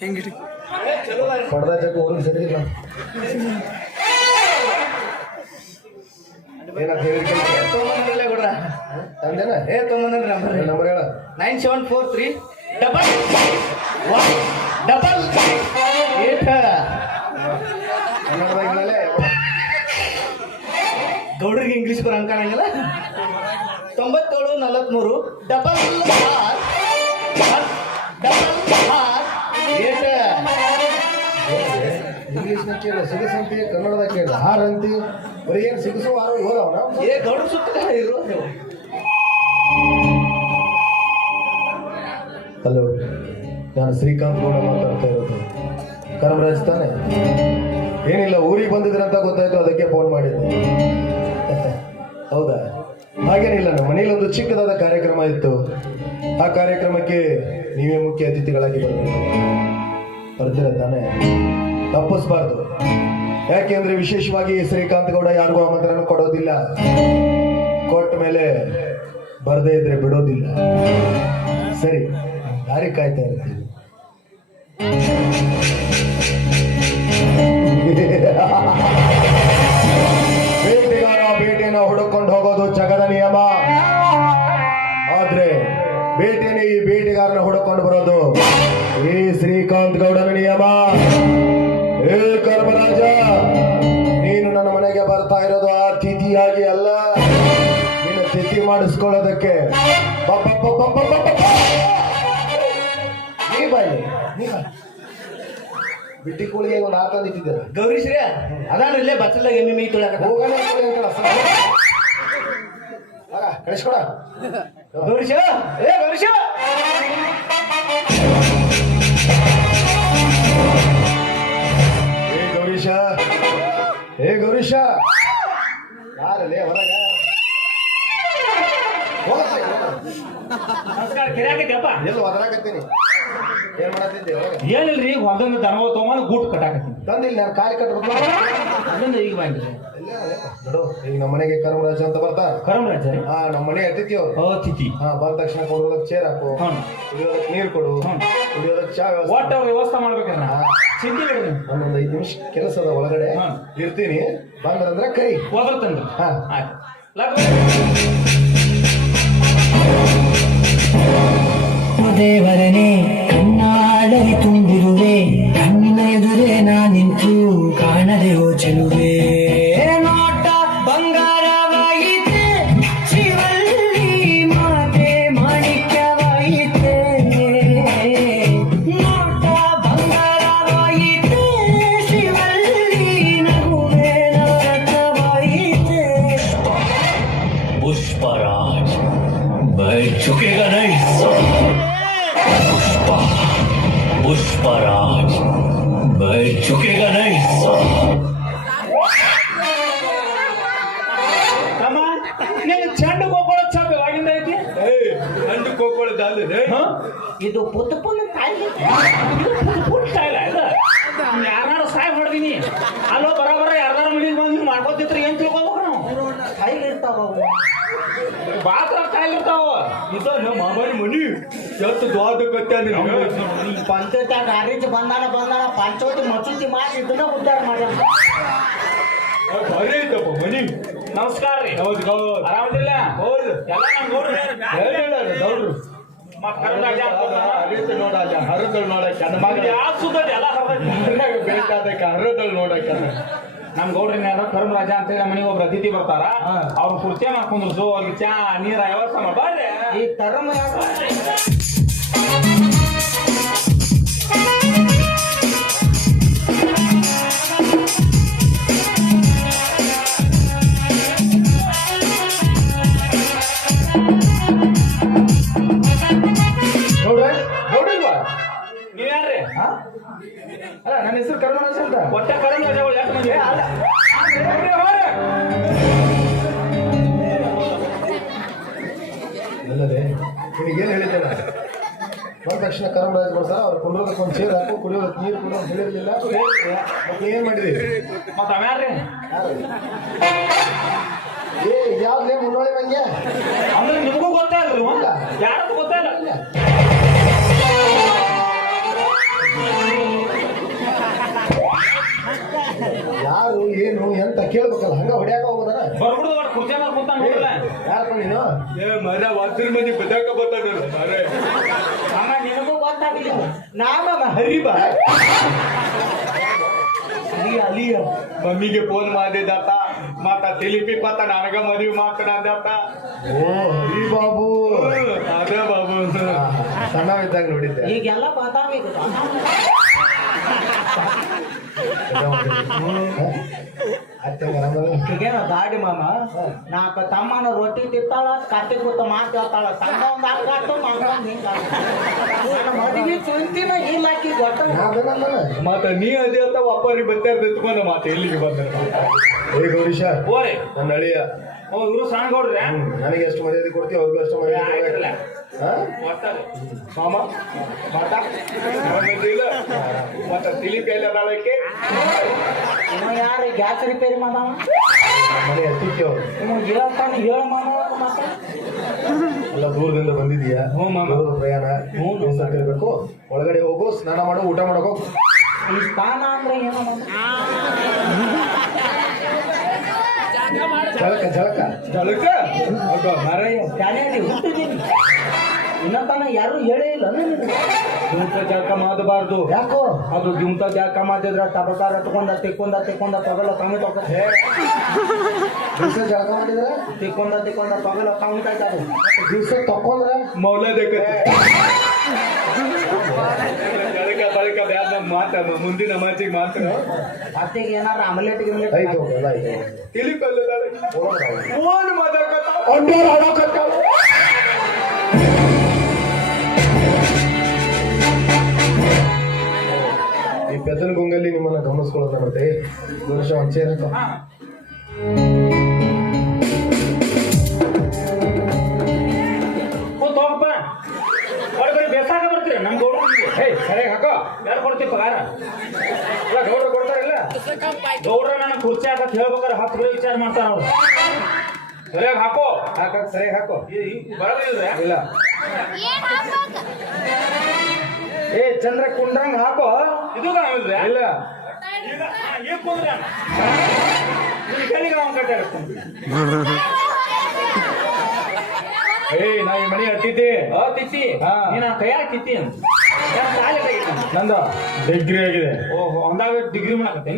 ಹೆಂಗಿರಿ ಪಡ್ದ ಜಗ ಊರಿಗೆ ಸರಿಯಿಲ್ಲ ಏನಂತ ಹೇಳಿ ತೊಗೊಂಬಂದ್ರಲ್ಲೇ ಕೊಡ್ರ ತಂದೇನ ತೊಗೊಂಬಂದ್ರಿ ನಂಬರ್ ಹೇಳ 9743 ಡಬಲ್ ಏಟ ಕನ್ನಡದಾಗಿಲ್ಲೇ ಗೌಡ್ರಿಗೆ ಇಂಗ್ಲೀಷ್ ಬರಂಗ್ ಕಾಣಂಗಿಲ್ಲ 9743 ಡಬಲ್ ಏಟ ಇಂಗ್ಲೀಷ್ನ ಕೇಳ ಸಿಗಸಂತಿ ಕನ್ನಡದಾಗ ಕೇಳ ಹಾರಂತಿ ಬರೀ ಏನು ಸಿಗಸು ಹಾರ ಹೋದವನ ಗೌಡ್ರ ಸುತ್ತ ಇರೋದು. ಹಲೋ, ನಾನು ಶ್ರೀಕಾಂತ್ ಗೌಡ ಮಾತಾಡ್ತಾ ಇರೋದು. ಕರಮರಾಜ್ ತಾನೆ? ಏನಿಲ್ಲ, ಊರಿಗೆ ಬಂದಿದ್ರಂತ ಗೊತ್ತಾಯ್ತು, ಅದಕ್ಕೆ ಫೋನ್ ಮಾಡಿದ್ದೆ. ಹೌದಾ? ಹಾಗೇನಿಲ್ಲ, ನಮ್ಮ ಮನೇಲಿ ಒಂದು ಚಿಕ್ಕದಾದ ಕಾರ್ಯಕ್ರಮ ಇತ್ತು. ಆ ಕಾರ್ಯಕ್ರಮಕ್ಕೆ ನೀವೇ ಮುಖ್ಯ ಅತಿಥಿಗಳಾಗಿ ಬರಬೇಕು. ಬರ್ತೀರ ತಾನೆ? ತಪ್ಪಿಸ್ಬಾರ್ದು. ಯಾಕೆಂದ್ರೆ ವಿಶೇಷವಾಗಿ ಶ್ರೀಕಾಂತ್ ಗೌಡ ಯಾರಿಗೂ ಆಮಂತ್ರಣ ಕೊಡೋದಿಲ್ಲ. ಕೊಟ್ಟ ಮೇಲೆ ಬರದೇ ಇದ್ರೆ ಬಿಡೋದಿಲ್ಲ. ಸರಿ, ದಾರಿ ಕಾಯ್ತಾ ಇರ್ತೀವಿ. ಬೇಟೆಗಾರ ಬೇಟೆನ ಹುಡುಕೊಂಡು ಹೋಗೋದು ಜಗದ ನಿಯಮ. ಆದ್ರೆ ಬೇಟೆನೇ ಈ ಬೇಟೆಗಾರನ ಹುಡುಕೊಂಡು ಬರೋದು ಈ ಶ್ರೀಕಾಂತ್ ಗೌಡನ ನಿಯಮ. ಏ ಕರ್ಮರಾಜ, ನೀನು ನನ್ನ ಮನೆಗೆ ಬರ್ತಾ ಇರೋದು ಆ ತಿಥಿಯಾಗಿ ಅಲ್ಲ, ನಿನ್ನ ತಿಥಿ ಮಾಡಿಸ್ಕೊಳ್ಳೋದಕ್ಕೆ. ಬಿಟ್ಟಿ ಕೂಳಿಗೆ ಒಂದು ಹಾಕೊಂಡು ಇಟ್ಟಿದ್ದಾರೆ. ಗೌರೀಶ್ರೀ ಅದಾನ ಇಲ್ಲೇ ಬಚ್ಚಲ್ದಾಗ ಎಮ್ಮಿ ಮೀ ತೊಳಕ ಹೋಗೋಣ ಕಳಿಸ್ಕೊಡ. ಗೌರೀಶ, ಏ ಗೌರೀಶ, ಗೌರೀಶ, ಹೇ ಗೌರೀಶ, ಯಾರಲ್ಲೇ ಹೊರಗ? ನಮಸ್ಕಾರ. ಕಿರಾಕೈತಪ್ಪ ಎಲ್ಲ ಒದರಾಕತ್ತೀನಿ. ಏನ್ ಮಾಡತ್ತಿದ್ದೆ ಹೊರಗ? ಏನಿಲ್ರಿ, ಹೊರದಿಂದ ದನವ ತಗೊಂಡು ಗೂಟ್ ಕಟ್ಟಾಕತ್ತೀನಿ. ತಂದಿಲ್ಲ, ನಾನು ಕಾಯಿ ಕಟ್ಟಬೇಕು. ಅದನ್ನ ಈಗ ಬಂದ್ರಿ ನೋಡು, ಈಗ ನಮ್ಮ ಮನೆಗೆ ಕರಮರಾಜ ಅಂತ ಬರ್ತಾ. ಕರಮರಾಜ? ಹಾ, ನಮ್ಮ ಮನೆ ಅತಿಥಿ ಅವ್ರು. ಅತಿಥಿ. ಹಾ, ಬಂದ ತಕ್ಷಣ ಕೊಡೋದಕ್ಕೆ ಚೇರ್ ಹಾಕು, ಕುಡಿಯೋದಕ್ಕೆ ನೀರು ಕೊಡು, ಕುಡಿಯೋದಕ್ಕೆ ಚಾ ಒಟ್ಟ ವ್ಯವಸ್ಥೆ ಮಾಡ್ಬೇಕನ್ನ ಚಿಂತೆ ಬಿಡ್ರಿ. ಒಂದೊಂದು 5 ನಿಮಿಷ ಕೆಲಸದ ಒಳಗಡೆ ಇರ್ತೀನಿ. ಬಂದ್ರಂದ್ರೆ ಕೈ ಹೋದರ್ತಂದ್ರಿ. ಹಾ, ದೇವರನೇ ಕಣ್ಣಾಡಲಿ ತುಂಬಿರುವೆ, ಕಣ್ಣಿನ ಎದುರೇ ನಾ ನಿಂತು ಕಾಣದೆಯೋ ಚೆಲುವೆ. ನೋಟ ಬಂಗಾರವಾಯಿತೆ, ಶಿವಲ್ಲಿ ಮಾತೆ ಮಾಣಿಕ್ಯವಾಯಿತೆ. ನೋಟ ಬಂಗಾರವಾಯಿತೆ, ಶಿವಲ್ಲಿ ನಗುವೆ ನರಕವಾಯಿತೆ. ಪುಷ್ಪರಾಜ್ बैठ झुकेगा नहीं. पुष्पराज बैठ झुकेगा नहीं. ತಮ್ಮ, ನೀನು ಚೆಂಡು ಕೋಕೊಳ್ಳೋ ಚಾಪೆ ವಾಗಿಂದ ಐತಿ. ಹಣ್ಣು ಕೋಕೊಳ್ಳೋದಲ್ಲ, ಇದು ಪುತ್ತ ಪುಲ್ಲ ಕಾಯಿಲೆ. ಪುಟ್ಟ ಕಾಯಿಲೆ ಅಲ್ಲ. ಯಾರು ಸಾಯ್ ಹೊಡ್ದೀನಿ ಅಲ್ಲೋ ಬರಾಬರ ಯಾರ್ದಾರ ಮನೆಗೆ ಬಂದು ಹಿಂಗೆ ಮಾಡ್ಕೋತಿದ್ರೆ ಏನ್ ತಿಳ್ಕೊಬೇಕು ನಾವು? ಕಾಯಿಲೆ ಇರ್ತಾವ, ಬಾತ್ರ ಕಾಯಿಲೆ ಇರ್ತಾವ. ಇದು ನಮ್ಮ ಮಾಮನ ಮನಿ ಎತ್ತು ದ್ವಾದ ಕತ್ತೆ. ಪಂಚಾಯತ್ಯಾಗ ಆರೀತಿ ಬಂದಾನ ಪಂಚಾವತಿ ಮಚೂತಿ ಮಾಡಿ ಇದನ್ನ ಉದ್ಧಾರ ಮಾಡ್ಯಾರ. ಭಾರಿ ಐತಪ್ಪ ಮನಿ. ನಮಸ್ಕಾರ ರೀ. ಹೌದು, ಆರಾಮದಿಲ್ಲ? ಹೌದು. ಎಲ್ಲ ನಮ್ಮ ಗೌಡ್ರು ನೋಡ, ಹರದಳು ನೋಡಕ್ಕೆ ನನ್ನ ಮಗ ಯಾಕೆ ಸುದ್ದದೆ ಎಲ್ಲ ಬೇಕಾದಕ್ಕೆ ಹರದಳು ನೋಡಕ್ಕೆ. ನಮ್ ಗೌಡ್ರಿನ ಕರ್ಮರಾಜ ಅಂತ ಹೇಳಿ ಮನೆಗೆ ಒಬ್ರು ಅತಿಥಿ ಬರ್ತಾರ. ಅವ್ರು ಕುರ್ಚೆ ಮಾಡ್ಕೊಂಡ್ರು, ಅವ್ರಿಗೆ ಚಾ ನೀರ ವ್ಯವಸ್ಥೆ ಮಾಡ್ಬಾರ್ದೆ. ಈ ಕರ್ಮ ನೋಡಿಲ್ವಾ? ನೀವ್ ಯಾರ್ರಿ? ಅಲ್ಲ, ನನ್ನ ಹೆಸರು ಕರ್ಮರಾಜ ಅಂತ. ಒಟ್ಟೆ ಕರ್ಮರಾಜಗಳು ಯಾಕೆ ಮಂದಿ? ಅಲ್ಲದೆ ನಿನಗೇನು ಹೇಳಿದ್ದೇನೆ? ಬಂದ ತಕ್ಷಣ ಕರ್ಮರಾಜ್ ಬರ್ತಾರ, ಅವ್ರು ಕುಡಿಯೋದಕ್ಕೆ ಒಂದು ಚೇರ್ ಹಾಕು, ಕುಡಿಯೋದಕ್ಕೆ ನೀರು ಕೊಡು ಅಂತ ಹೇಳಿರಲಿಲ್ಲ. ಮತ್ತೆ ಏನ್ ಮಾಡಿದ್ರಿ? ಮತ್ತೆ ಅವ್ಯಾರ್ರಿ? ಏ, ಯಾವ್ದೇ ಮುನ್ನೋಳಿ ಮಂಗೆ ಅಂದ್ರೆ ನಿಮಗೂ ಗೊತ್ತಾಗಲ್ರಿ? ಯಾರು ಗೊತ್ತಾಗಲ್ಲ. ಹೊಡ್ಯಾಕ ಹೋಗೋದನ ಬರ್ಬಿಡ್ದು ಒಟ್ಟು ಕುರ್ಚಿ ಮೇಲೆ ಕೂತಾನ ನೋಡಲ್ಲ ಯಾಕೆ ನೀನು ಮರ ವಾದ್ರ ಮಂದಿ ಬದಾಕ ಬರ್ತಾನ ಅಮ್ಮ ನಿನಗೂ ಗೊತ್ತಾಗಿಲ್ಲ ನಾಮ ಹರಿಬ ಅಲಿಯ ಮಮ್ಮಿಗೆ ಫೋನ್ ಮಾಡಿದಾತ ಮತ್ತ ತಿಲಿಪಿ ಪತ್ತ ನನಗ ಮದುವೆ ಮಾತನಾದಾತ ಓ ಹರಿ ಬಾಬು ಅದೇ ಬಾಬು ಸಣ್ಣವಿದ್ದಾಗ ನೋಡಿದ್ದೆ ಈಗೆಲ್ಲ ಬಾದಾಮಿ ಅತ್ತೆ ಆರಾಮದ ಈಗೇನ ದಾಡಿ ಮಾಮ ನಾಲ್ಕು ತಮ್ಮನ ರೊಟ್ಟಿ ತಿಂತಾಳ ಕಟ್ಟಿ ಕೂತ ಮಾತು ಹೇಳ್ತಾಳ ಸಣ್ಣ ಒಂದು ಹಂಗಾತು ಮಂಗೊಂದು ಹಿಂಗಾತು ನನ್ನ ಮದುವೆ ಚಿಂತಿನ ಇಲ್ಲ ಆಕಿ ಗೊತ್ತ ನಾವೇನಲ್ಲ ಮತ್ತ ನೀ ಅದೇ ಅಂತ ಒಬ್ಬರಿಗೆ ಬತ್ತಾರ ನಿಂತ್ಕೊಂಡ ಮಾತ ಎಲ್ಲಿಗೆ ಬಂದ ಏ ಗೌರೀಶ ಓರಿ ನನ್ನ ಅಳಿಯ ಓ ಇವರು ಸಣ್ಣ ಗೌಡ್ರೆ ನನಗೆ ಎಷ್ಟು ಮರ್ಯಾದೆ ಕೊಡ್ತೀವಿ ಅವ್ರಿಗೂ ಅಷ್ಟು ಮರ್ಯಾದೆ ಕೊಡ್ಬೇಕು. ಹಾ? ಮಾಮ ಮಾತ ಇಲ್ಲ ಮತ್ತ ತಿಲಿಪಿ ಎಲ್ಲ ಅದಾಳಕ್ಕೆ ಯಾರು ಗ್ಯಾಸ್ ರಿಪೇರಿ ಮಾಡವ ಮನೆ ಹತ್ತಿಕ್ಕೆ ಅವ್ರು ನಿಮಗೆ ಹೇಳ್ತಾನೆ ಹೇಳ ಮಾಮ ಮಾತ ಎಲ್ಲ ದೂರದಿಂದ ಬಂದಿದೀಯಾ ಹ್ಞೂ ಮಾಮ. ದೂರದ ಪ್ರಯಾಣ ಇರಬೇಕು ಒಳಗಡೆ ಹೋಗು ಸ್ನಾನ ಮಾಡು ಊಟ ಮಾಡೋಕು ಈ ಸ್ಥಾನ ಅಂದ್ರೆ ಏನೋ ಜಳಕ ಜಳಕ ಜಳಕ ಮರಯ್ಯ ಶಾಲೆಯಲ್ಲಿ ಹುಟ್ಟಿದೀನಿ ಇನ್ನತನ ಯಾರು ಹೇಳೇ ಇಲ್ಲ ಗಿಂತ ಜಳಕ ಮಾಡಬಾರ್ದು ಯಾಕೋ ಅದು ಗಿಂತ ಜಳಕ ಮಾಡಿದ್ರ ತಬಕಾರ ತಗೊಂಡ ತಿಕ್ಕೊಂಡ ತಗಲ ತಮ್ಮ ತಗ ದಿವಸ ಜಳಕ ಮಾಡಿದ್ರೆ ತಿಕ್ಕೊಂಡ ತಗಲ ತಮ್ಮ ತಾಯ್ತಾರೆ ದಿವಸ ತಕೊಂಡ್ರೆ ಮೌಲದಕ್ಕೆ ಜಳಕ ಬಳಿಕ ಬ್ಯಾದ ಮಾತ ಮುಂದಿನ ಮಾತಿಗೆ ಮಾತ್ರ ಅತ್ತೆಗೆ ಏನಾರ ಆಮ್ಲೆಟ್ ಗಿಮ್ಲೆಟ್ ಆಯ್ತು ಎಲ್ಲ ಆಯ್ತು ತಿಲಿಪಲ್ಲದಾಳೆ ಫೋನ್ ಮಾತಾಡ್ಕೊತ ಈ ಪೆದ್ದನ ಗುಂಗಲ್ಲಿ ನಿಮ್ಮನ್ನ ಗಮನಿಸ್ಕೊಳ್ಳೋದ ಮತ್ತೆ ವರ್ಷ ಒಂದ್ ಸೇರ ಹೋಗಪ್ಪ ಬರೀ ಬೇಸಾಗ ಬರ್ತೀರ ನಮ್ ಗೌಡ್ರಿಗೆ ಏಯ್ ಸರಿಯಾಗಿ ಹಾಕೋ ಯಾರು ಕೊಡ್ತೀವಿ ಪಗಾರ ಎಲ್ಲ ಗೌಡ್ರು ಕೊಡ್ತಾರಿಲ್ಲ ಗೌಡ್ರ ನಾನು ಕುರ್ಚಿ ಹಾಕತ್ ಹೇಳ್ಬೇಕಾರೆ ಹತ್ತು ಬರೀ ವಿಚಾರ ಮಾಡ್ತಾರ ಅವ್ರು ಸರಿಯಾಗಿ ಹಾಕೋ ಹಾಕಕ್ ಸರಿಯಾಗಿ ಹಾಕೋ ಬರೋದಿಲ್ಲ ಇಲ್ಲ ಏ ಚಂದ್ರ ಕುಂಡ್ರಂಗ್ ಹಾಕೋ ಇದು ಕಾಣಿಲ್ರಿ ಇಲ್ಲ ಈಗ ಕುಂದ್ರೆ ಕಲಿಗೆ ಅವ್ನು ಕಟ್ಟಾಡ್ತೀನಿ ಏಯ್ ನಾ ಈ ಮನೆ ಹತ್ತಿದ್ದೆ ತಿತ್ತಿ ಹಾ. ನೀನು ಕೈಯಾಗ ತಿತ್ತಿ ಅಂತ ಯಾಕೆ ಸಾಲಿ ತೆಗಿತಾನ ನಂದು ಡಿಗ್ರಿ ಆಗಿದೆ ಓಹೋ ಅಂದಾಗ ಡಿಗ್ರಿ ಮಾಡಕತ್ತೆ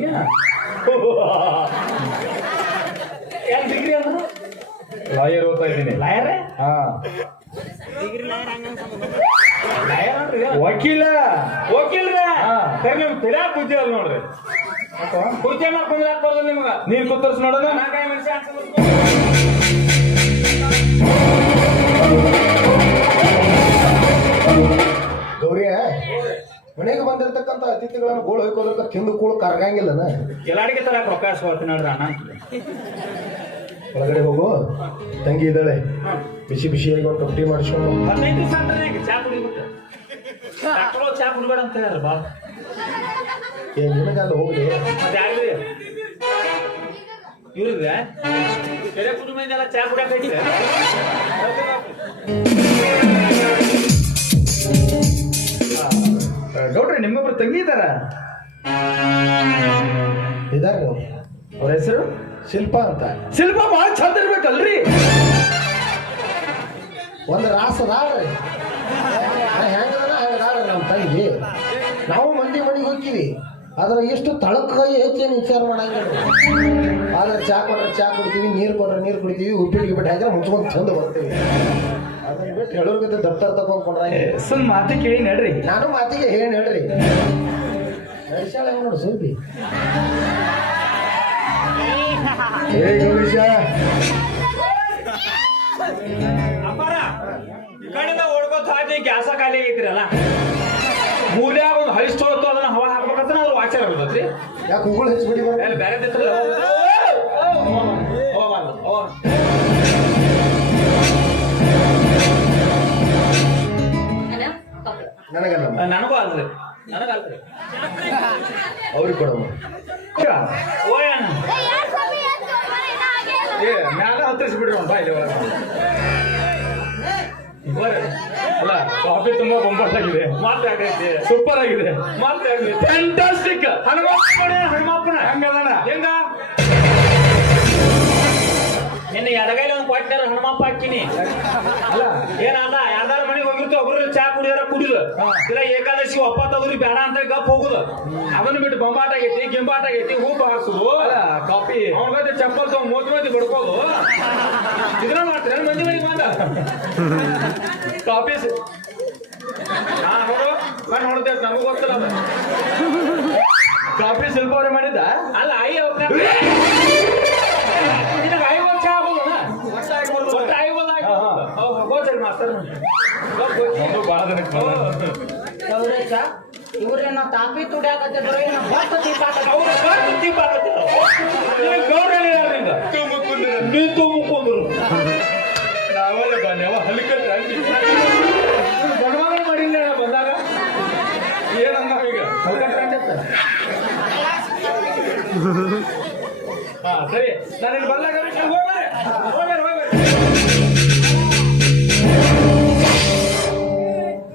ಏನ್ ಡಿಗ್ರಿ ಅಂದ್ರೆ ಲಾಯರ್ ಓದ್ತಾ ಇದ್ದೀನಿ ಲಾಯರೇ ಹಾ ಲಾಯರ್ ಅಂದ್ರೆ ವಕೀಲ ವಕೀಲ್ರ ಹಾ. ಸರಿ ನಿಮ್ ತಿರ್ಯಾಕ ಬುದ್ಧಿ ಅಲ್ಲ ನೋಡ್ರಿ ಕುರ್ಚಿ ಮೇಲೆ ಕುಂದ್ರಾಕ್ ಬರೋದಿಲ್ಲ ನಿಮಗ ನೀನ್ ಕೂತರ್ಸ್ ನೋಡೋದ ನಾಲ್ಕೈದು ಮನುಷ್ಯ ಗೌರಿಯ ಮನೆಗೆ ಬಂದಿರತಕ್ಕಂತ ಅತಿಥಿಗಳನ್ನ ಗೋಳು ಹೊಯ್ಕೋದಕ್ಕ ತಿಂದು ಕೂಳು ಕರ್ಗಂಗಿಲ್ಲನ ಎಲ್ಲಾಡಿಗೆ ತರಕ್ ರೊಕ್ಕ ಇಸ್ಕೊಳ್ತೀನಿ ನೋಡ್ರಿ ಅಣ್ಣ ಒಳಗಡೆ ಹೋಗು ತಂಗಿ ಇದ್ದಾಳೆ ಬಿಸಿ ಬಿಸಿಯಾಗಿ ಒಂದು ಕಪ್ ಟೀ ಮಾಡಿಸ್ಕೊಂಡು 15 ದಿವಸ ಅಂದ್ರೆ ಈಗ ಚಾ ಕುಡಿಬಿಟ್ಟು ಡಾಕ್ಟ್ರು ಚಾ ಕುಡಿಬೇಡ ಅಂತ ಹೇಳ್ರಿ ಬಾ ಏನ್ ನಿನಗಲ್ಲ ಹೋಗ್ಲಿ ಮತ್ತೆ ಯಾರಿದ್ರಿ ಇವ್ರಿಗೆ ಕೆರೆ ಕುಡಿ ಮಂದಿ ಎಲ್ಲ ಚಾ ಕುಡಿಯಕೈತಿ ಗೌಡ್ರಿ ನಿಮ್ಮೊಬ್ರು ತಂಗಿ ಇದ್ದಾರ ಇದಾರೆ ಅವ್ರ ಹೆಸರು ಶಿಲ್ಪ ಅಂತ ಶಿಲ್ಪ ಭಾಳ ಚಂದ ಇರ್ಬೇಕಲ್ರಿ ಒಂದು ರಾಸ ಅದಾಳ್ರಿ ಹೆಂಗದನ ಹಂಗದಾಳ್ರಿ ನಮ್ಮ ತಂಗಿ ನಾವು ಮಂದಿ ಮನೆಗೆ ಹೋಗ್ತೀವಿ ಆದ್ರೆ ಎಷ್ಟು ತಳಕಾಯಿ ಹೆಚ್ಚೇನು ವಿಚಾರ ಮಾಡಂಗಿಲ್ಲ ಆದ್ರೆ ಚಾ ಕೊಟ್ರೆ ಚಾ ಕುಡ್ತೀವಿ ನೀರು ಕೊಟ್ರೆ ನೀರು ಕುಡಿತೀವಿ ಉಪ್ಪಿಟ್ಟಿಗೆ ಬಿಟ್ಟು ಹಾಕಿದ್ರೆ ಮುಚ್ಕೊಂಡು ಚಂದ ಬರ್ತೀವಿ ಅದನ್ನ ಬಿಟ್ಟು ಹೇಳೋರ್ಗತ್ತೆ ದಪ್ತರ ತಗೊಂಡ್ಕೊಂಡ್ರೆ ಸ್ವಲ್ಪ ಮಾತು ಕೇಳಿ ನಡ್ರಿ ನಾನು ಮಾತಿಗೆ ಹೇಳಿ ಹೇಳ್ರಿ ನಡೆಸಾಳ ನೋಡು ಸುದ್ದಿ ಏ ಗೌರೀಶ ಅಪ್ಪಾರ ಈ ಕಡೆಯಿಂದ ಓಡ್ಕೋತ ಹಾಕಿ ಗ್ಯಾಸ ಖಾಲಿ ಆಗೈತ್ರಿಲ್ಲ ಮೂಲ್ಯಾಗ ಒಂದು ಹಳಿಸ್ತೋತ್ತು ಅದನ್ನ ಹವಾ ಹಾಕ್ಬೇಕಂತ ಅವ್ರು ಆಚಾರ ಇರ್ತೈತ್ರಿ ಯಾಕೆ ಉಗುಳು ಹೆಚ್ಚಿಬಿಡಿ ಅಲ್ಲಿ ಬೇರೆ ದಿತ್ತಲ್ಲ ನನಗಲ್ಲ ನನಗೂ ಅಲ್ರಿ ನನಗಲ್ರಿ ಅವ್ರಿಗೆ ಕೊಡಮ್ಮ ಓಯ್ ಅಣ್ಣ ಏ ಮ್ಯಾಲ ಹತ್ತಿಸ್ಬಿಡ್ರಿ ಒಂದು ಬಾಯಿಲೆ ಒಳಗೆ ಬರ್ರಿ ಅಲ್ಲ ಕಾಫಿ ತುಂಬಾ ಬೊಂಬಾಟಾಗಿದೆ ಮಾತಾಡೈತಿ ಸೂಪರ್ ಆಗಿದೆ ಮಾತಾಡ್ಲಿ ಫ್ಯಾಂಟಾಸ್ಟಿಕ್ ಹನುಮಪ್ಪನ ಹಂಗದಣ ಹೆಂಗ ನಿನ್ನ ಎಡಗೈಲಿ ಒಂದು ಕೊಟ್ಟಾರ ಹನುಮಪ್ಪ ಹಾಕಿನಿ ಅಲ್ಲ ಏನಲ್ಲ ಯಾರ್ದಾರ ಮನೆಗೆ ಹೋಗಿರ್ತೀವಿ ಒಬ್ರು ಚಾ ಕುಡಿದಾರ ಕುಡಿದು ಇಲ್ಲ ಏಕಾದಶಿ ಒಪ್ಪತ್ತವ್ರಿ ಬೇಡ ಅಂತ ಗಪ್ ಹೋಗುದು ಅದನ್ನ ಬಿಟ್ಟು ಬೊಂಬಾಟ ಆಗೈತಿ ಗಿಂಬಾಟ ಆಗೈತಿ ಹೂಪ ಹಾಕ್ಸುದು ಕಾಫಿ ಅವನ ಚಪ್ಪಲ್ ತಗೊಂಡ್ ಮೂತಿ ಬಡ್ಕೋದು ಇದನ್ನ ಮಾಡ್ತಾರೆ ಮಂದಿ ಮನೆಗೆ ಬಂದ ಕಾಫಿ ಹಾ ನೋಡು ಕಣ್ಣು ಹೊಡೆದ ನಮಗೂ ಗೊತ್ತಿಲ್ಲ ಅದು ಕಾಫಿ ಸ್ವಲ್ಪ ಅವ್ರೆ ಮಾಡಿದ್ದ ಅಲ್ಲ ಐ ನಿನಗೆ 5 ವರ್ಷ ಆಗೋದನ ಒಟ್ಟು 5 ವರ್ಷ ಗೋಚರಿ ಮಾಸ್ತರ್ ಬಹಳ ಜನಕ್ಕೆ ಗೌರೇಶ ಇವ್ರೇನ ತಾಪಿ ತುಡಿಯಾಕತ್ತಿದ್ರು ಏನೋ ಭತ್ತ ದೀಪ ಅವ್ರ ಕಣ್ಣು ದೀಪ ಗೌರವ ನೀ ತುಂಬಕೊಂಡ್ರು ನಾವೆಲ್ಲ ಬನ್ನಿ ಹಲ್ಕಟ್ಟ ಗಣಮಗನ ಮಾಡಿಲ್ಲ ಬಂದಾಗ ಏನನ್ನ ಈಗ ಹಲ್ಕಟ್ಟ ಹಾ ಸರಿ ನಾನು ಇಲ್ಲಿ ಬಂದಾಗ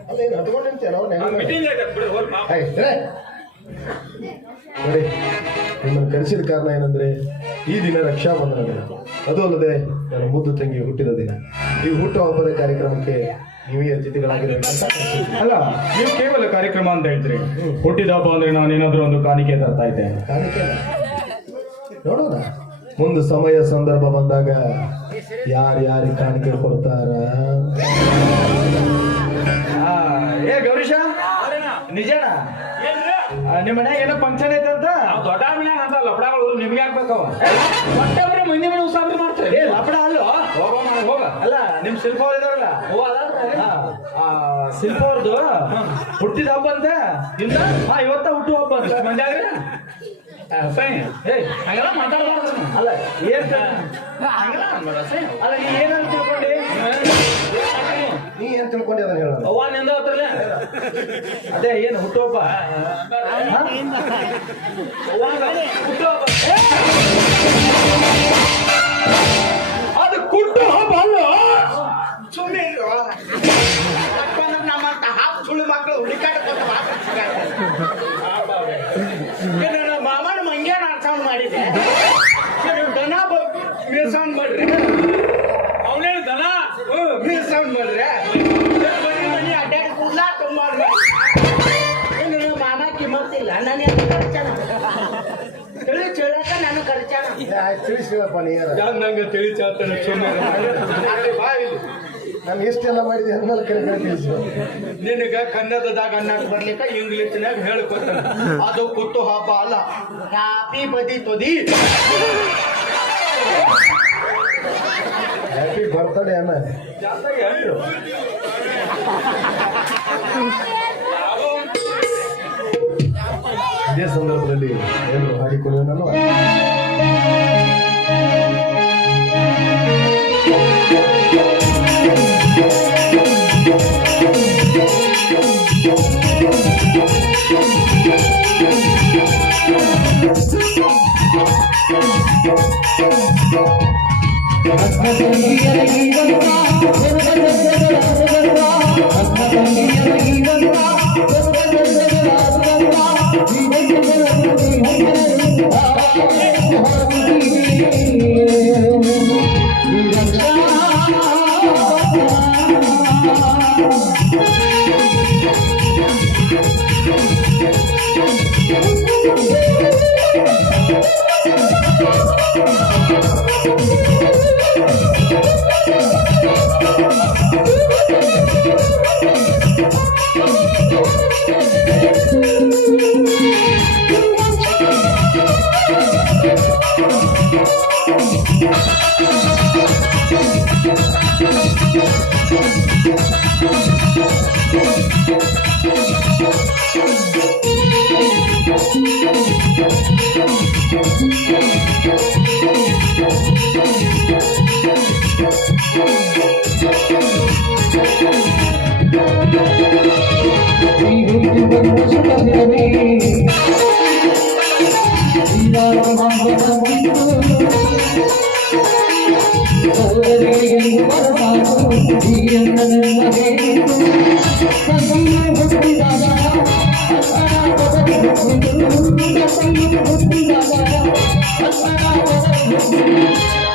ಅಲ್ಲ ಏನು ಹತ್ಕೊಂಡು ನಿಂತೇನೋ ಅವ್ನು ಹೆಂಗೆ ಮಾಡಿ? ಮೀಟಿಂಗ್ ಆಯ್ತು ಬಿಡು ಹೋಗಿ ಮಾಡು. ಆಯ್ತು, ಏ? ನೋಡಿ ನಿಮ್ಮನ್ನು ಕರೆಸಿದ ಕಾರಣ ಏನಂದ್ರೆ ಈ ದಿನ ರಕ್ಷಾಬಂಧನ ದಿನ ಅದು ಅಲ್ಲದೆ ನನ್ನ ಮುದ್ದು ತಂಗಿ ಹುಟ್ಟಿದ ದಿನ ಈ ಹುಟ್ಟುಹಬ್ಬದ ಕಾರ್ಯಕ್ರಮಕ್ಕೆ ನೀವೇ ಅತಿಥಿಗಳಾಗಿರಬೇಕಂತ ಅಲ್ಲ ನೀವು ಕೇವಲ ಕಾರ್ಯಕ್ರಮ ಅಂತ ಹೇಳ್ತೀರಿ ಹುಟ್ಟಿದ ಹಬ್ಬ ಅಂದ್ರೆ ನಾನು ಏನಾದ್ರೂ ಒಂದು ಕಾಣಿಕೆ ತರ್ತಾ ಇದ್ದೆ ಕಾಣಿಕೆ ನೋಡೋಣ ಮುಂದೆ ಸಮಯ ಸಂದರ್ಭ ಬಂದಾಗ ಯಾರ್ಯಾರಿಗೆ ಕಾಣಿಕೆ ಕೊಡ್ತಾರ ಏ ಗೌರೀಶ ನಿಜಾನ ಏನ್ರಿ? ನಿಮ್ಮ ಮನ್ಯಾಗ ಏನೋ ಫಂಕ್ಷನ್ ಐತಂತ ನಾವು ದೊಡ್ಡ ಮನ್ಯಾಗ ಅಂತ ಲಪಡಗಳು ನಿಮ್ಗೆ ಹಾಕ್ಬೇಕವ ಒಟ್ಟೊಬ್ರೆ ಮಂದಿ ಮನೆ ಉಸಾಬ್ರಿ ಮಾಡ್ತಾರೆ ಏ ಲಪಡ ಅಲ್ಲೋ ಹೋಗೋಣ ಹೋಗ ಅಲ್ಲ ನಿಮ್ ಶಿಲ್ಪ ಅವ್ರು ಇದಾರಲ್ಲ ಹೋ ಅದಾರ್ರಿ? ಶಿಲ್ಪ ಅವ್ರದ್ದು ಹುಟ್ಟಿದ ಹಬ್ಬ ಅಂತ ಇಂದ ಹಾ ಇವತ್ತ ಹುಟ್ಟು ಹಬ್ಬ ಅಂತ ಮಂದಿ ಆಗ್ರಿ ಏ ಹಂಗೆಲ್ಲ ಮಾತಾಡಬಾರ್ದು ಅಲ್ಲ ಏನ್ ಹಂಗೆಲ್ಲ ಅನ್ಬೇಡ ಸೈ ಅಲ್ಲ ನೀ ಏನಂತ ತಿಳ್ಕೊಂಡಿ ನೀ ಏನ್ ತಿಳ್ಕೊಂಡಿ ಅದನ್ನ ಹೇಳೋಣ ಅವ್ವ ನಿಂದ ಹೋತ್ರಲ್ಲ ಅದೇ ಏನು ಹುಟ್ಟು ಹಬ್ಬ ಅದು ಕುಟ್ಟು ಹಬ್ಬ ಅಲ್ಲ ಸುಮ್ಮನೆ ನಮ್ಮಂತ ಹಾಪ್ ಸುಳ್ಳು ಮಕ್ಕಳು ಹುಡುಕಾಡ್ಕೊಂಡು ಮಾಮನ ಮಂಗ್ಯಾನ ಅರ್ಸೌಂಡ್ ಮಾಡಿದೆ ದನ ಮೀರ್ಸೌಂಡ್ ಮಾಡ್ರಿ ಅವನೇನು ದನ ಮೀರ್ಸೌಂಡ್ ಮಾಡ್ರಿ ಮನೆ ಅಡ್ಡಾಡಿ ಕೂದಲ ತುಂಬ ಮಾಮ ಕಿಮ್ಮತ್ತಿಲ್ಲ ನಾನು ಯಾಕೆ ಖರ್ಚಾನ ತಿಳಿ ಚೇಳಕ ನಾನು ಖರ್ಚಾನ ಆಯ್ತು ತಿಳಿಸಿವಪ್ಪ ನೀ ಯಾರ ನಂಗೆ ತಿಳಿಸಾತಾನೆ ನಾನು ಎಷ್ಟೆಲ್ಲ ಮಾಡಿದೆ ಅಂದ್ಮೇಲೆ ಕರೆ ತಿಳಿಸಿ ನಿನಗ ಕನ್ನಡದಾಗ ಅನ್ನಕ್ ಬರ್ಲಿಕ್ಕ ಇಂಗ್ಲಿಷ್ನ್ಯಾಗ ಹೇಳ್ಕೊತಾನೆ ಅದು ಕುಟ್ಟು ಹಬ್ಬ ಅಲ್ಲ ಕಾಪಿ ಬದಿ ತೊದಿ ಹ್ಯಾಪಿ ಬರ್ತಡೇ ಅನ್ನ ಜಾಸ್ತಿ ಹೇಳ್ರು ಇದೇ ಸಂದರ್ಭದಲ್ಲಿ ಎಲ್ಲರೂ ಹಾಡಿಕೊಳ್ಳೋಣಲ್ವ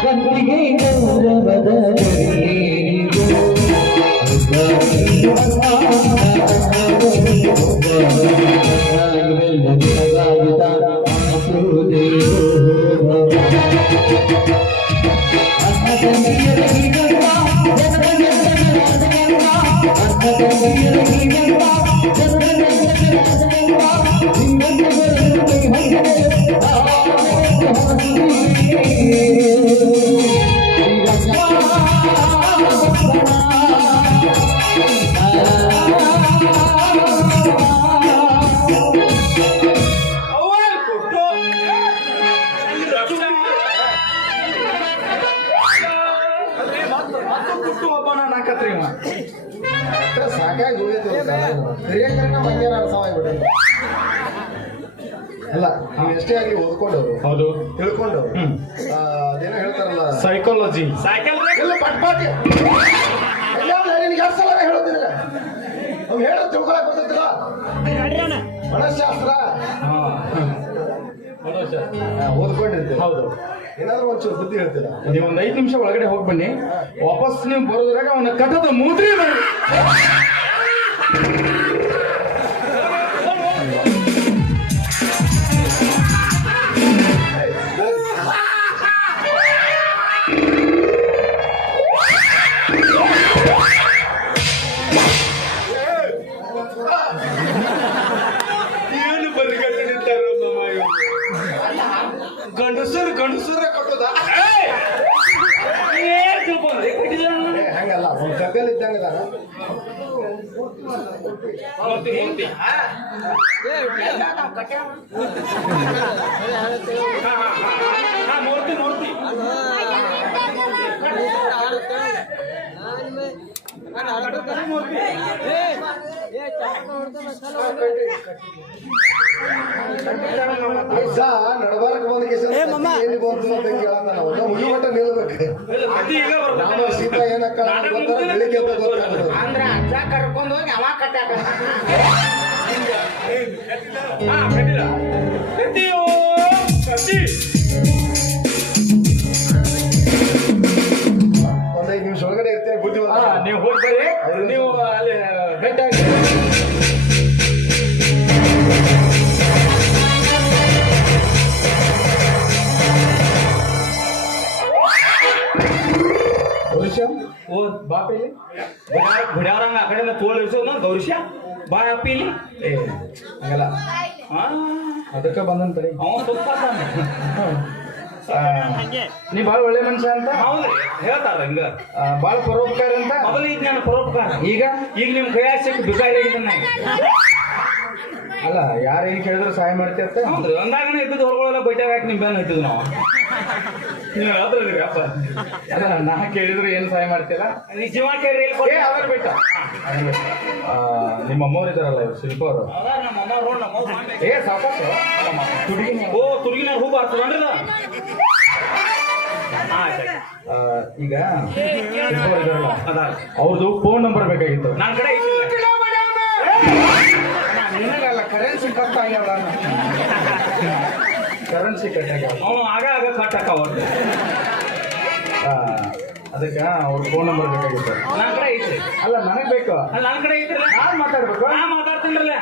ಗಂಗೆಗೆ ಸಾಕಾಗಿ ಹೋಗಿದ್ದು ಹಿರಿಯಕರನ್ನ ಮಂಗ್ಯಾರ ಅರ್ಥವಾಗ್ಬಿಟ್ಟು ಅಲ್ಲ ನೀವು ಎಷ್ಟೇ ಆಗಲಿ ಓದ್ಕೊಂಡವ್ರು ಹೌದು ತಿಳ್ಕೊಂಡವ್ರು ಅದೇನೋ ಹೇಳ್ತಾರಲ್ಲ ಸೈಕಾಲಜಿ ಸೈಕಲ್ ಎಲ್ಲ ಪಟ್ಪಾಟಿ ನಿನ್ಗೆ ಎಷ್ಟು ಸಲ ಹೇಳೋದಿಲ್ಲ ಅವ್ನು ಹೇಳೋದು ತಿಳ್ಕೊಳಕ್ ಬರ್ತೈತಿಲ್ಲ ಮನಃಶಾಸ್ತ್ರ ಓದ್ಕೊಂಡಿರ್ತೀವಿ ಹೌದು ಏನಾದ್ರೂ ಒಂಚೂರು ಬುದ್ಧಿ ಹೇಳ್ತೀರಾ ನೀವು ಒಂದು 5 ನಿಮಿಷ ಒಳಗಡೆ ಹೋಗಿ ಬನ್ನಿ ವಾಪಸ್ ನೀವು ಬರೋದ್ರಾಗ ಅವನ ಕಟ್ಟದ ಮೂತ್ರಿ ಬನ್ನಿ ಏನು ಬರಿಗಟ್ಟಿ ನಿಂತಾರೋ ಗಂಡಸರ ಕಟ್ಟೋದ ಹಂಗಲ್ಲ ಒಂದು ಕಗ್ಗಲ್ ಇದ್ದಂಗ ಮೂರ್ತಿ ಅಜ್ಜ ನಡಬಾರಕ್ ಬಂದ ಎಲ್ಲಿ ಬಂತು ಅಂತ ಕೇಳಂದ ಮುಗಿಮಟ್ಟ ನಿಲ್ಬೇಕು ರಾಮ ಸೀತಾ ಏನಕ್ಕ ಗೊತ್ತಾರ ಬೆಳಿಗ್ಗೆ ಅಂತ ಗೊತ್ತಾಗ್ತದೆ ಅಂದ್ರ ಅಜ್ಜ ಕರ್ಕೊಂಡ್ ಹೋಗಿ ಅವ ಕಟ್ಟಾಕ ಒಂದ್ 5 ನಿಮಿಷ ಒಳಗಡೆ ಇರ್ತೇನೆ ಬುದ್ಧಿ ನೀವು ಹೋಗ್ಬೇಡಿ ನೀವು ಅಲ್ಲಿ ಭೇಟಿ ಆಗಿ ಓ ಬಾಪೇಲಿ घड्यावरांग आकडेला तोल इरसो ना गौरश्या बाय अपीली ಏ ಹಂಗಲ್ಲ ಅದಕ್ಕೆ ಬಂದಂತರಿ ಅವ ಸುತ್ತಾನ ನೀ ಭಾಳ ಒಳ್ಳೆ ಮನುಷ್ಯ ಅಂತ ಹೌದ್ರಿ ಹೇಳ್ತಾರ ಹಿಂಗ ಭಾಳ ಪರೋಪಕಾರ ಅಂತ ಮೊದಲು ಇದ್ ನಾನು ಪರೋಪಕಾರ ಈಗ ನಿಮ್ ಕೈಯಾಗ ಸಿಕ್ಕ ಬಿಕಾರಿ ಅಲ್ಲ ಯಾರು ಏನ್ ಕೇಳಿದ್ರು ಸಹಾಯ ಮಾಡ್ತಿರ್ತ ಹೌದ್ರಿ ಒಂದಾಗನೇ ಇದ್ದದ್ದು ಹೊರಗಳೆಲ್ಲ ಬೈಟಾಗ ಹಾಕಿ ನಿಮ್ ಬೆನ್ನ ಹತ್ತಿದ್ವಿ ನಾವು ನೀವು ಯಾವ್ದ್ರಿ ಅಪ್ಪ ಅಲ್ಲ ನಾ ಕೇಳಿದ್ರು ಏನ್ ಸಹಾಯ ಮಾಡ್ತೀರಾ ನೀ ಜೀವ ಕೇಳಿ ಏ ಅವ್ರ ಬೇಟ ನಿಮ್ಮ ಅಮ್ಮವ್ರು ಇದಾರಲ್ಲ ಇವ್ರು ಶಿಲ್ಪ ಅವರು ನಮ್ಮ ಅಮ್ಮ ರೋಡ್ ನಮ್ಮ ಅವ್ವ ಮಾಡ್ಬೇಕು. ಏ ಸಾಕಾಶ ತುಡುಗಿ ಓ ತುರ್ಗಿನ ಹೂ ಬಾರ್ತದನ್ರಿ ಈಗ ಶಿಲ್ಪ ಅವ್ರು ಇದಾರಲ್ಲ ಅದಾರ ಅವ್ರದ್ದು ಫೋನ್ ನಂಬರ್ ಬೇಕಾಗಿತ್ತು ನನ್ನ ಕಡೆ ಐತಿಲ್ಲ ನಿನಗಲ್ಲ ಕರೆನ್ಸಿ ಕಟ್ ಆಗ್ಯಾವ ಕರೆನ್ಸಿ ಕಟ್ ಆಗ್ಯಾವ ಅವನು ಆಗ ಕಟ್ ಹಾಕವ ಅದಕ್ಕೆ ಅವ್ರ ಫೋನ್ ನಂಬರ್ ಬೇಕಾಗಿತ್ತು ನನ್ನ ಕಡೆ ಐತ್ರಿ ಅಲ್ಲ ನನಗ್ ಬೇಕು ಅಲ್ಲ ನನ್ನ ಕಡೆ ಐತ್ರಿ ನಾನ್ ಮಾತಾಡ್ಬೇಕು ನಾ ಮಾತಾಡ್ತೀನಲ್ಲ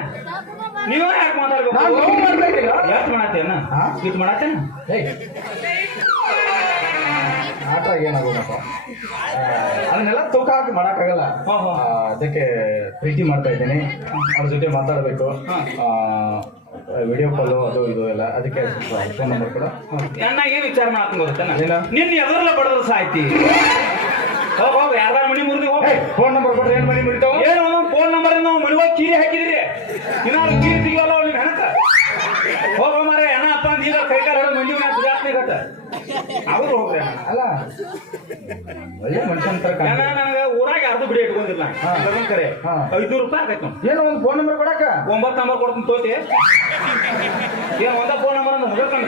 ನೀವೇ ಯಾಕೆ ಮಾತಾಡ್ಬೇಕು ನಾನ್ ಲವ್ ಮಾಡ್ಬೇಕಿಲ್ಲ ಯಾಕೆ ಮಾಡತ್ತೇನ ಹಾ? ಇದು ಮಾಡತ್ತೇನ ಹೇಯ್ ಆಟ ಏನಾಗೋದಪ್ಪ ಅದನ್ನೆಲ್ಲ ತೂಕ ಹಾಕಿ ಮಾಡಕ್ಕಾಗಲ್ಲ ಹಾ, ಹಾ. ಅದಕ್ಕೆ ಪ್ರೀತಿ ಮಾಡ್ತಾ ಇದ್ದೀನಿ ಅವ್ರ ಜೊತೆ ಮಾತಾಡಬೇಕು ವಿಡಿಯೋ ಕಾಲು ಅದು ಇದು ಎಲ್ಲ ಅದಕ್ಕೆ ಫೋನ್ ನಂಬರ್ ಕೂಡ ಎಣ್ಣಾಗ ಏನ್ ವಿಚಾರ ಮಾಡಕ್ ಗೊತ್ತೇನ ಏನ? ನಿನ್ನ ಎದುರಲ್ಲ ಬಡದ್ರ ಸಾಯ್ತಿ ಹೋಗ್ ಹೋಗ್ ಯಾರ್ದಾರ ಮನಿ ಮುರಿದಿ ಹೋಗ್ ಫೋನ್ ನಂಬರ್ ಕೊಟ್ರೆ ಏನ್ ಮನೆ ಮುಡಿತಾವ ಏನು ಫೋನ್ ನಂಬರ್ ನಾವು ಮನೆಗೆ ಕೀರಿ ಹಾಕಿದ್ರಿ ಇನ್ನಾರು ಕೀರಿ ತೆಗಿವಲ್ಲ ಅವ್ನಿಗೆ ಹೆಣಕ ಹೋಗ ಮಾರ ಹೆಣ ಅಪ್ಪ ಅಂತ ಈಗ ಕೈ ಕಾಲ ಹಿಡಿದು ಮಂದಿ ಜಾಸ್ತಿ ಗಟ್ಟ ಅವ್ರು ಹೋಗ್ರಿ ಅಲ್ಲ ಒಳ್ಳೆ ಮನುಷ್ಯ ಅಂತ ಹೆಣ ನನಗೆ ಊರಾಗ ಯಾರ್ದು ಬಿಡಿ ಇಟ್ಕೊಂಡಿಲ್ಲ ಹಾ. ಅದನ್ನ ಕರೆ ಹಾ. 500 ರೂಪಾಯಿ ಆಗೈತೆ ನಾವು ಏನೋ ಒಂದು ಫೋನ್ ನಂಬರ್ ಕೊಡಕ 9 ನಂಬರ್ ಕೊಡ್ತೀನಿ ತೋತಿ ಏನ್ ಒಂದ ಫೋನ್ ನಂಬರ್ ಅಂತ ಹೋಗ್ತಾನೆ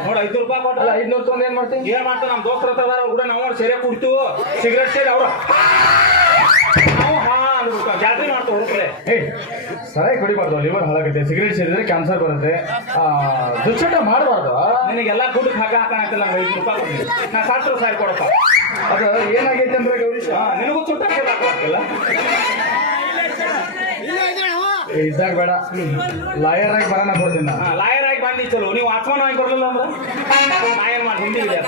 ನೋಡಿ 500 ರೂಪಾಯಿ ಕೊಟ್ಟ ಅಲ್ಲ 500 ತೊಂದ್ ಏನ್ ಮಾಡ್ತೀನಿ ಏನ್ ಮಾಡ್ತಾನ ನಮ್ಮ ದೋಸ್ತರ ಹತ್ರ ಅದಾರ ಅವ್ರ ಕೂಡ ನಾವು ಸೇರೆ ಕುಡಿತು ಸಿಗರೇಟ್ ಸೇರಿ ಅವ್ರ ನಾವು ಹಾ ಮಾಡ್ಬಿಡ್ತಾವ ಜಾತ್ರೆ ಮಾಡ್ತಾವ ಹುಡುಕ್ರೆ ಏಯ್ ಸರಾಯಿ ಕುಡಿಬಾರ್ದು, ಲಿವರ್ ಹಾಳಾಗುತ್ತೆ. ಸಿಗರೇಟ್ ಸೇರಿದ್ರೆ ಕ್ಯಾನ್ಸರ್ ಬರುತ್ತೆ. ದುಶ್ಚಟ ಮಾಡಬಾರ್ದು. ನಿನಗೆಲ್ಲ ದುಡ್ಡು ಹಾಕಾಕಲ್ಲ ನಂಗೆ 5 ರೂಪಾಯಿ ಕೊಡ್ತೀನಿ. ನಾ ಸಾತ್ರ ಸಾಯಿ ಕೊಡಪ್ಪ. ಅದು ಏನಾಗೈತೆ ಅಂದ್ರೆ ಗೌರೀಶ್, ನಿನಗೂ ಚುಟ್ಟಕ್ಕೆ ಹಾಕಲ್ಲ ಇದ್ದಾಗ ಬೇಡ, ಲಾಯರ್ ಆಗಿ ಬರೋಣ ಕೊಡ್ತೀನಿ ನಾನು. ಲಾಯರ್ ಆಗಿ ಬಂದಿ ಚಲೋ, ನೀವು ವಾಚ್ಮನ್ ಆಗಿ ಕೊಡ್ಲಿಲ್ಲ ಅಂದ್ರೆ ನಾ ಏನ್ ಮಾಡಿ ಹಿಂದಿ ಇದೆ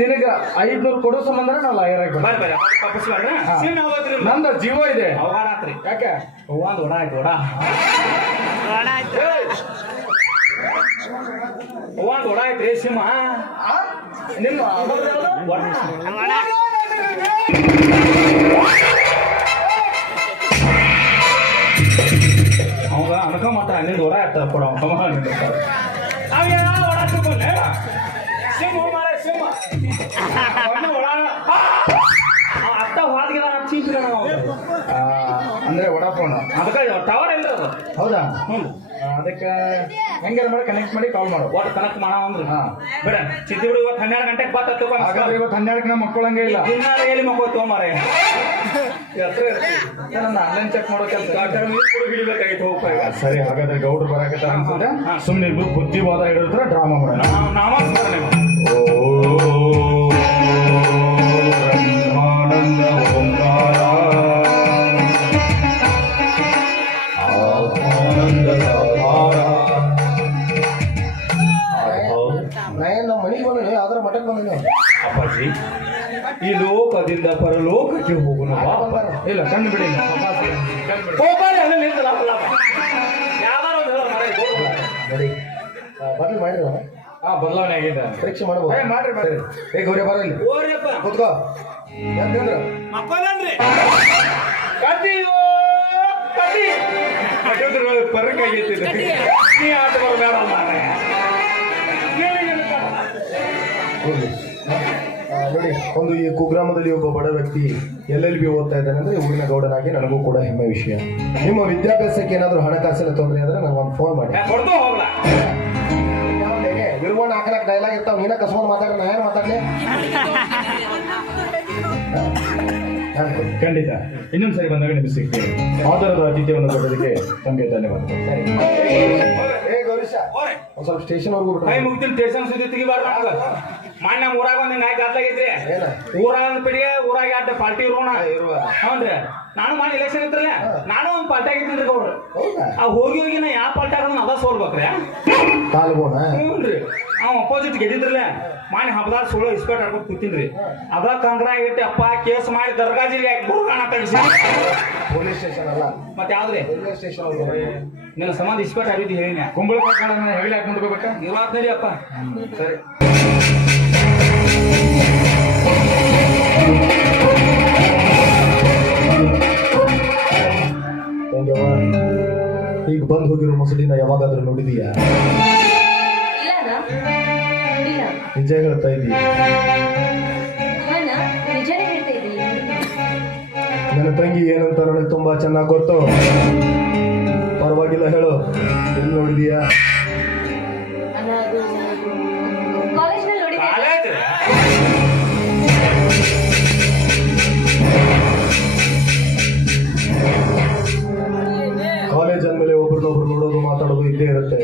ನಿನಗ 500 ಕೊಡೋ ಸಂಬಂಧ ನಾವು ಲಾಯರ್ ಆಗಿ ಬರ್ರಿ ಬರ್ರಿ ವಾಪಸ್ ಬರ್ರಿ ಸಿಮ್ ಯಾವ್ದ್ರಿ ನಂದು ಜೀವ ಇದೆ. ಅವಹಾರ ಆತ್ರಿ ಯಾಕೆ ಒಂದು ಒಡ ಆಯ್ತು ಒಡ ಒಂದು ಒಡ ಆಯ್ತ್ರಿ ಸಿಂಹ ನಿಮ್ಮ ಅವಾಗ ಅನ್ಕ ಮಟ್ಟ ನಿಂದು ಒಡ ಆಗ್ತದ ಕೊಡ ಅವೇನ ಒಡ ತಿಳ್ಕೊಂಡೆ ಸಿಂಹ ಮಾರೇ ಸಿಂಹ ಒಡ ಅತ್ತ ಹಾದಿಗೆ ಚೀಟಿದ ಅಂದ್ರೆ ವಡಾಫೋನ್. ಅದಕ್ಕೆ ಟವರ್ ಇಲ್ಲ ಅದು ಹೌದಾ? ಹ್ಞೂ ಅದಕ್ಕೆ ಹೆಂಗಾರ ಮಾಡಿ ಕನೆಕ್ಟ್ ಮಾಡಿ ಕಾಲ್ ಮಾಡು. ಒಟ್ಟು ಕನೆಕ್ಟ್ ಮಾಡ ಅಂದ್ರೆ ಹಾ ಬೇಡ ಚಿತ್ತಿಗುಡಿ ಇವತ್ತು 12 ಗಂಟೆಗೆ ಬರ್ತಾ ಹಾಗಾದ್ರೆ ಇವತ್ತು 12ಕ್ಕೆ ನಾವು ಮಕ್ಕಳಂಗೆ ಇಲ್ಲ. ದಿನ ಎಲ್ಲಿ ಮಕ್ಕೋತೀವ ಮಾರೇ ನನ್ನ ಆನ್ಲೈನ್ ಚೆಕ್ ಮಾಡೋ ಕೆಲಸ. ಹಿಡಿಬೇಕಾಗಿತ್ತು ಹೋಗ್ತಾ ಈಗ ಸರಿ, ಹಾಗಾದ್ರೆ ಗೌಡ್ರು ಬರಾಕತ್ತ ಅನ್ಸುತ್ತೆ. ಸುಮ್ಮನೆ ಇಬ್ರು ಬುದ್ಧಿವಾದ ಹಿಡಿದ್ರೆ ಡ್ರಾಮಾ ಮಾಡೋಣ. ನಾಮಸ್ಮರಣೆ ಬ್ರಹ್ಮಾನಂದ ಓಂಕಾರ ಆನಂದದ ಅಪಾರ. ನಾಯನ್ ನಮ್ಮ ಮನೆಗೆ ಬಂದನೆ ಯಾವ್ದಾರ ಮಠಕ್ಕೆ ಬಂದನೆ. ಅಪ್ಪಾಜಿ ಈ ಲೋಕದಿಂದ ಪರಲೋಕಕ್ಕೆ ಹೋಗೋಣ ಇಲ್ಲ ಕಣ್ಣು ಬಿಡಿ. ಯಾವ್ದಾರ ಒಂದು ಹೇಳೋ ಮಾರೇ ನೋಡಿ ಬದಲು ಮಾಡಿದ್ರು ಬದಲಾವಣೆ ಆಗಿದೆ. ಪರೀಕ್ಷೆ ಮಾಡ್ಬೋದು. ಮಾಡ್ರಿ ಮಾಡ್ರಿ. ಏ ಗೌರಿ ಬರ ಇಲ್ಲಿ ಓರಿಯಪ್ಪ ಕೂತ್ಕೋ. ಯಾಕಂದ್ರ ಮಕ್ಕಳನ್ರಿ ಕಟ್ಟಿಯೋ ಕಟ್ಟಿ ಪರಕ್ ಆಗೈತಿ ನೀ ಆಟ ಬರಬೇಡ ಮಾರೇ ನೋಡಿ, ಒಂದು ಈ ಕುಗ್ರಾಮದಲ್ಲಿ ಒಬ್ಬ ಬಡ ವ್ಯಕ್ತಿ LLB ಓದ್ತಾ ಇದ್ದಾನೆ ಅಂದ್ರೆ ಊರಿನ ಗೌಡನಾಗಿ ನನಗೂ ಕೂಡ ಹೆಮ್ಮೆ ವಿಷಯ. ನಿಮ್ಮ ವಿದ್ಯಾಭ್ಯಾಸಕ್ಕೆ ಏನಾದರೂ ಹಣಕಾಸಿನ ತೊಂದರೆ ಆದ್ರೆ ನನಗೊಂದು ಫೋನ್ ಮಾಡಿ. ಕೊಡ್ತೋ ಹೋಗ್ಲಾ ಇರ್ಕೊಂಡು ಹಾಕಲಾಕ ಡೈಲಾಗ್ ಇರ್ತಾವ, ನೀನ ಕಸ್ಕೊಂಡು ಮಾತಾಡ, ನಾ ಏನು ಮಾತಾಡ್ಲಿ? ಖಂಡಿತ ಇನ್ನೊಂದ್ಸರಿ ಬಂದಾಗ ನಿಮಗೆ ಸಿಗ್ತೀವಿ. ಆಧಾರದ ಅತಿಥ್ಯವನ್ನು ಕೊಡೋದಕ್ಕೆ ತಮಗೆ ಧನ್ಯವಾದಗಳು. ಏ ಗೌರೀಶ, ಒಂದ್ ಸ್ವಲ್ಪ ಸ್ಟೇಷನ್ ವರ್ಗು ಕೈ ಮುಗ್ತೀನಿ ಟೇಷನ್ ಸುದ್ದಿ ತೆಗಿಬಾರ್ದು ನಮ್ಗೆ. ಮಾನ್ಯ ಊರಾಗ ಒಂದ್ ಹಿಂಗ ಆಯ್ತು ಅದ್ಲಾಗೈತ್ರಿ ಏನ ಊರಾಗ ಪಿಡಿಗೆ ಊರಾಗ ಅಡ್ಡ ಪಾರ್ಟಿ ಇರೋಣ ಇರುವ ಹೌನ್ರಿ. ನಾನು ಮಾಡಿ ಎಲೆಕ್ಷನ್ ಇತ್ರಲ್ಲ ನಾನು ಒಂದ್ ಪಾರ್ಟಿ ಆಗಿದ್ದೀನಿ ಗೌಡ್ರು. ಹೌದಾ? ಆ ಹೋಗಿ ಹೋಗಿ ನಾ ಯಾವ ಪಾರ್ಟಿ ಆಗೋದು ಅದ ಸೋಲ್ಬೇಕ್ರಿ. ಕಾಲ್ಗೋಣ ಹ್ಞೂನ್ರಿ ಅವ್ ಅಪೋಸಿಟ್ ಗೆದ್ದಿದ್ರಲ್ಲ ಮಾನ್ಯ ಹಬ್ಬದಾರ ಸುಳ್ಳು ಇಸ್ಪೇಟ್ ಆಡ್ಕೊಂಡು ಕೂತಿನ್ರಿ. ಅದ ಕಂಗ್ರಾ ಇಟ್ಟು ಅಪ್ಪ ಕೇಸ್ ಮಾಡಿ ದರ್ಗಾಜಿಗೆ ಹಾಕಿ ಗುರುಗಾಣ ತೆಗಿಸಿ. ಪೊಲೀಸ್ ಸ್ಟೇಷನ್ ಅಲ್ಲ, ಮತ್ತೆ ಯಾವ್ದ್ರಿ ರೈಲ್ವೆ ಸ್ಟೇಷನ್. ನಿನ್ನ ಸಂಬಂಧ ಇಸ್ಪೇಟ್ ಆಡಿದ್ದು ಹೇಳಿನ ಕುಂಬಳಕಾಯಿ ಹೆಗಲಿ ಹಾಕೊಂಡು ಹೋಗ್ಬೇಕಾ? ಇರುವಾತ್ ನಡಿ ಅಪ್ಪ. ಸರಿ. ಹೆಂಗವ್ವ, ಈಗ ಬಂದು ಹೋಗಿರೋ ಮುಸುಡಿನ ಯಾವಾಗಾದ್ರೂ ನೋಡಿದೀಯಾ? ಇಲ್ಲನಾ? ನೋಡಿಲ್ಲ. ನಿಜ ಹೇಳ್ತಾ ಇದ್ದೀಯ? ಹಾನ ನಿಜನೇ ಹೇಳ್ತಾ ಇದ್ದೀನಿ. ನನ್ನ ತಂಗಿ ಏನಂತ ನನಗೆ ತುಂಬಾ ಚೆನ್ನಾಗಿ ಗೊತ್ತು. ಪರವಾಗಿಲ್ಲ ಹೇಳು, ಎಲ್ಲಿ ನೋಡಿದೀಯಾ? ಅಲ್ಲ ಅದು ಕಾಲೇಜ್ನಲ್ಲಿ ನೋಡಿದ್ದೆ. ಕಾಲೇಜ್ ಕಾಲೇಜ್ ಅಂದಮೇಲೆ ಒಬ್ರನ್ನೊಬ್ರು ನೋಡೋದು ಮಾತಾಡೋದು ಇದ್ದೇ ಇರುತ್ತೆ.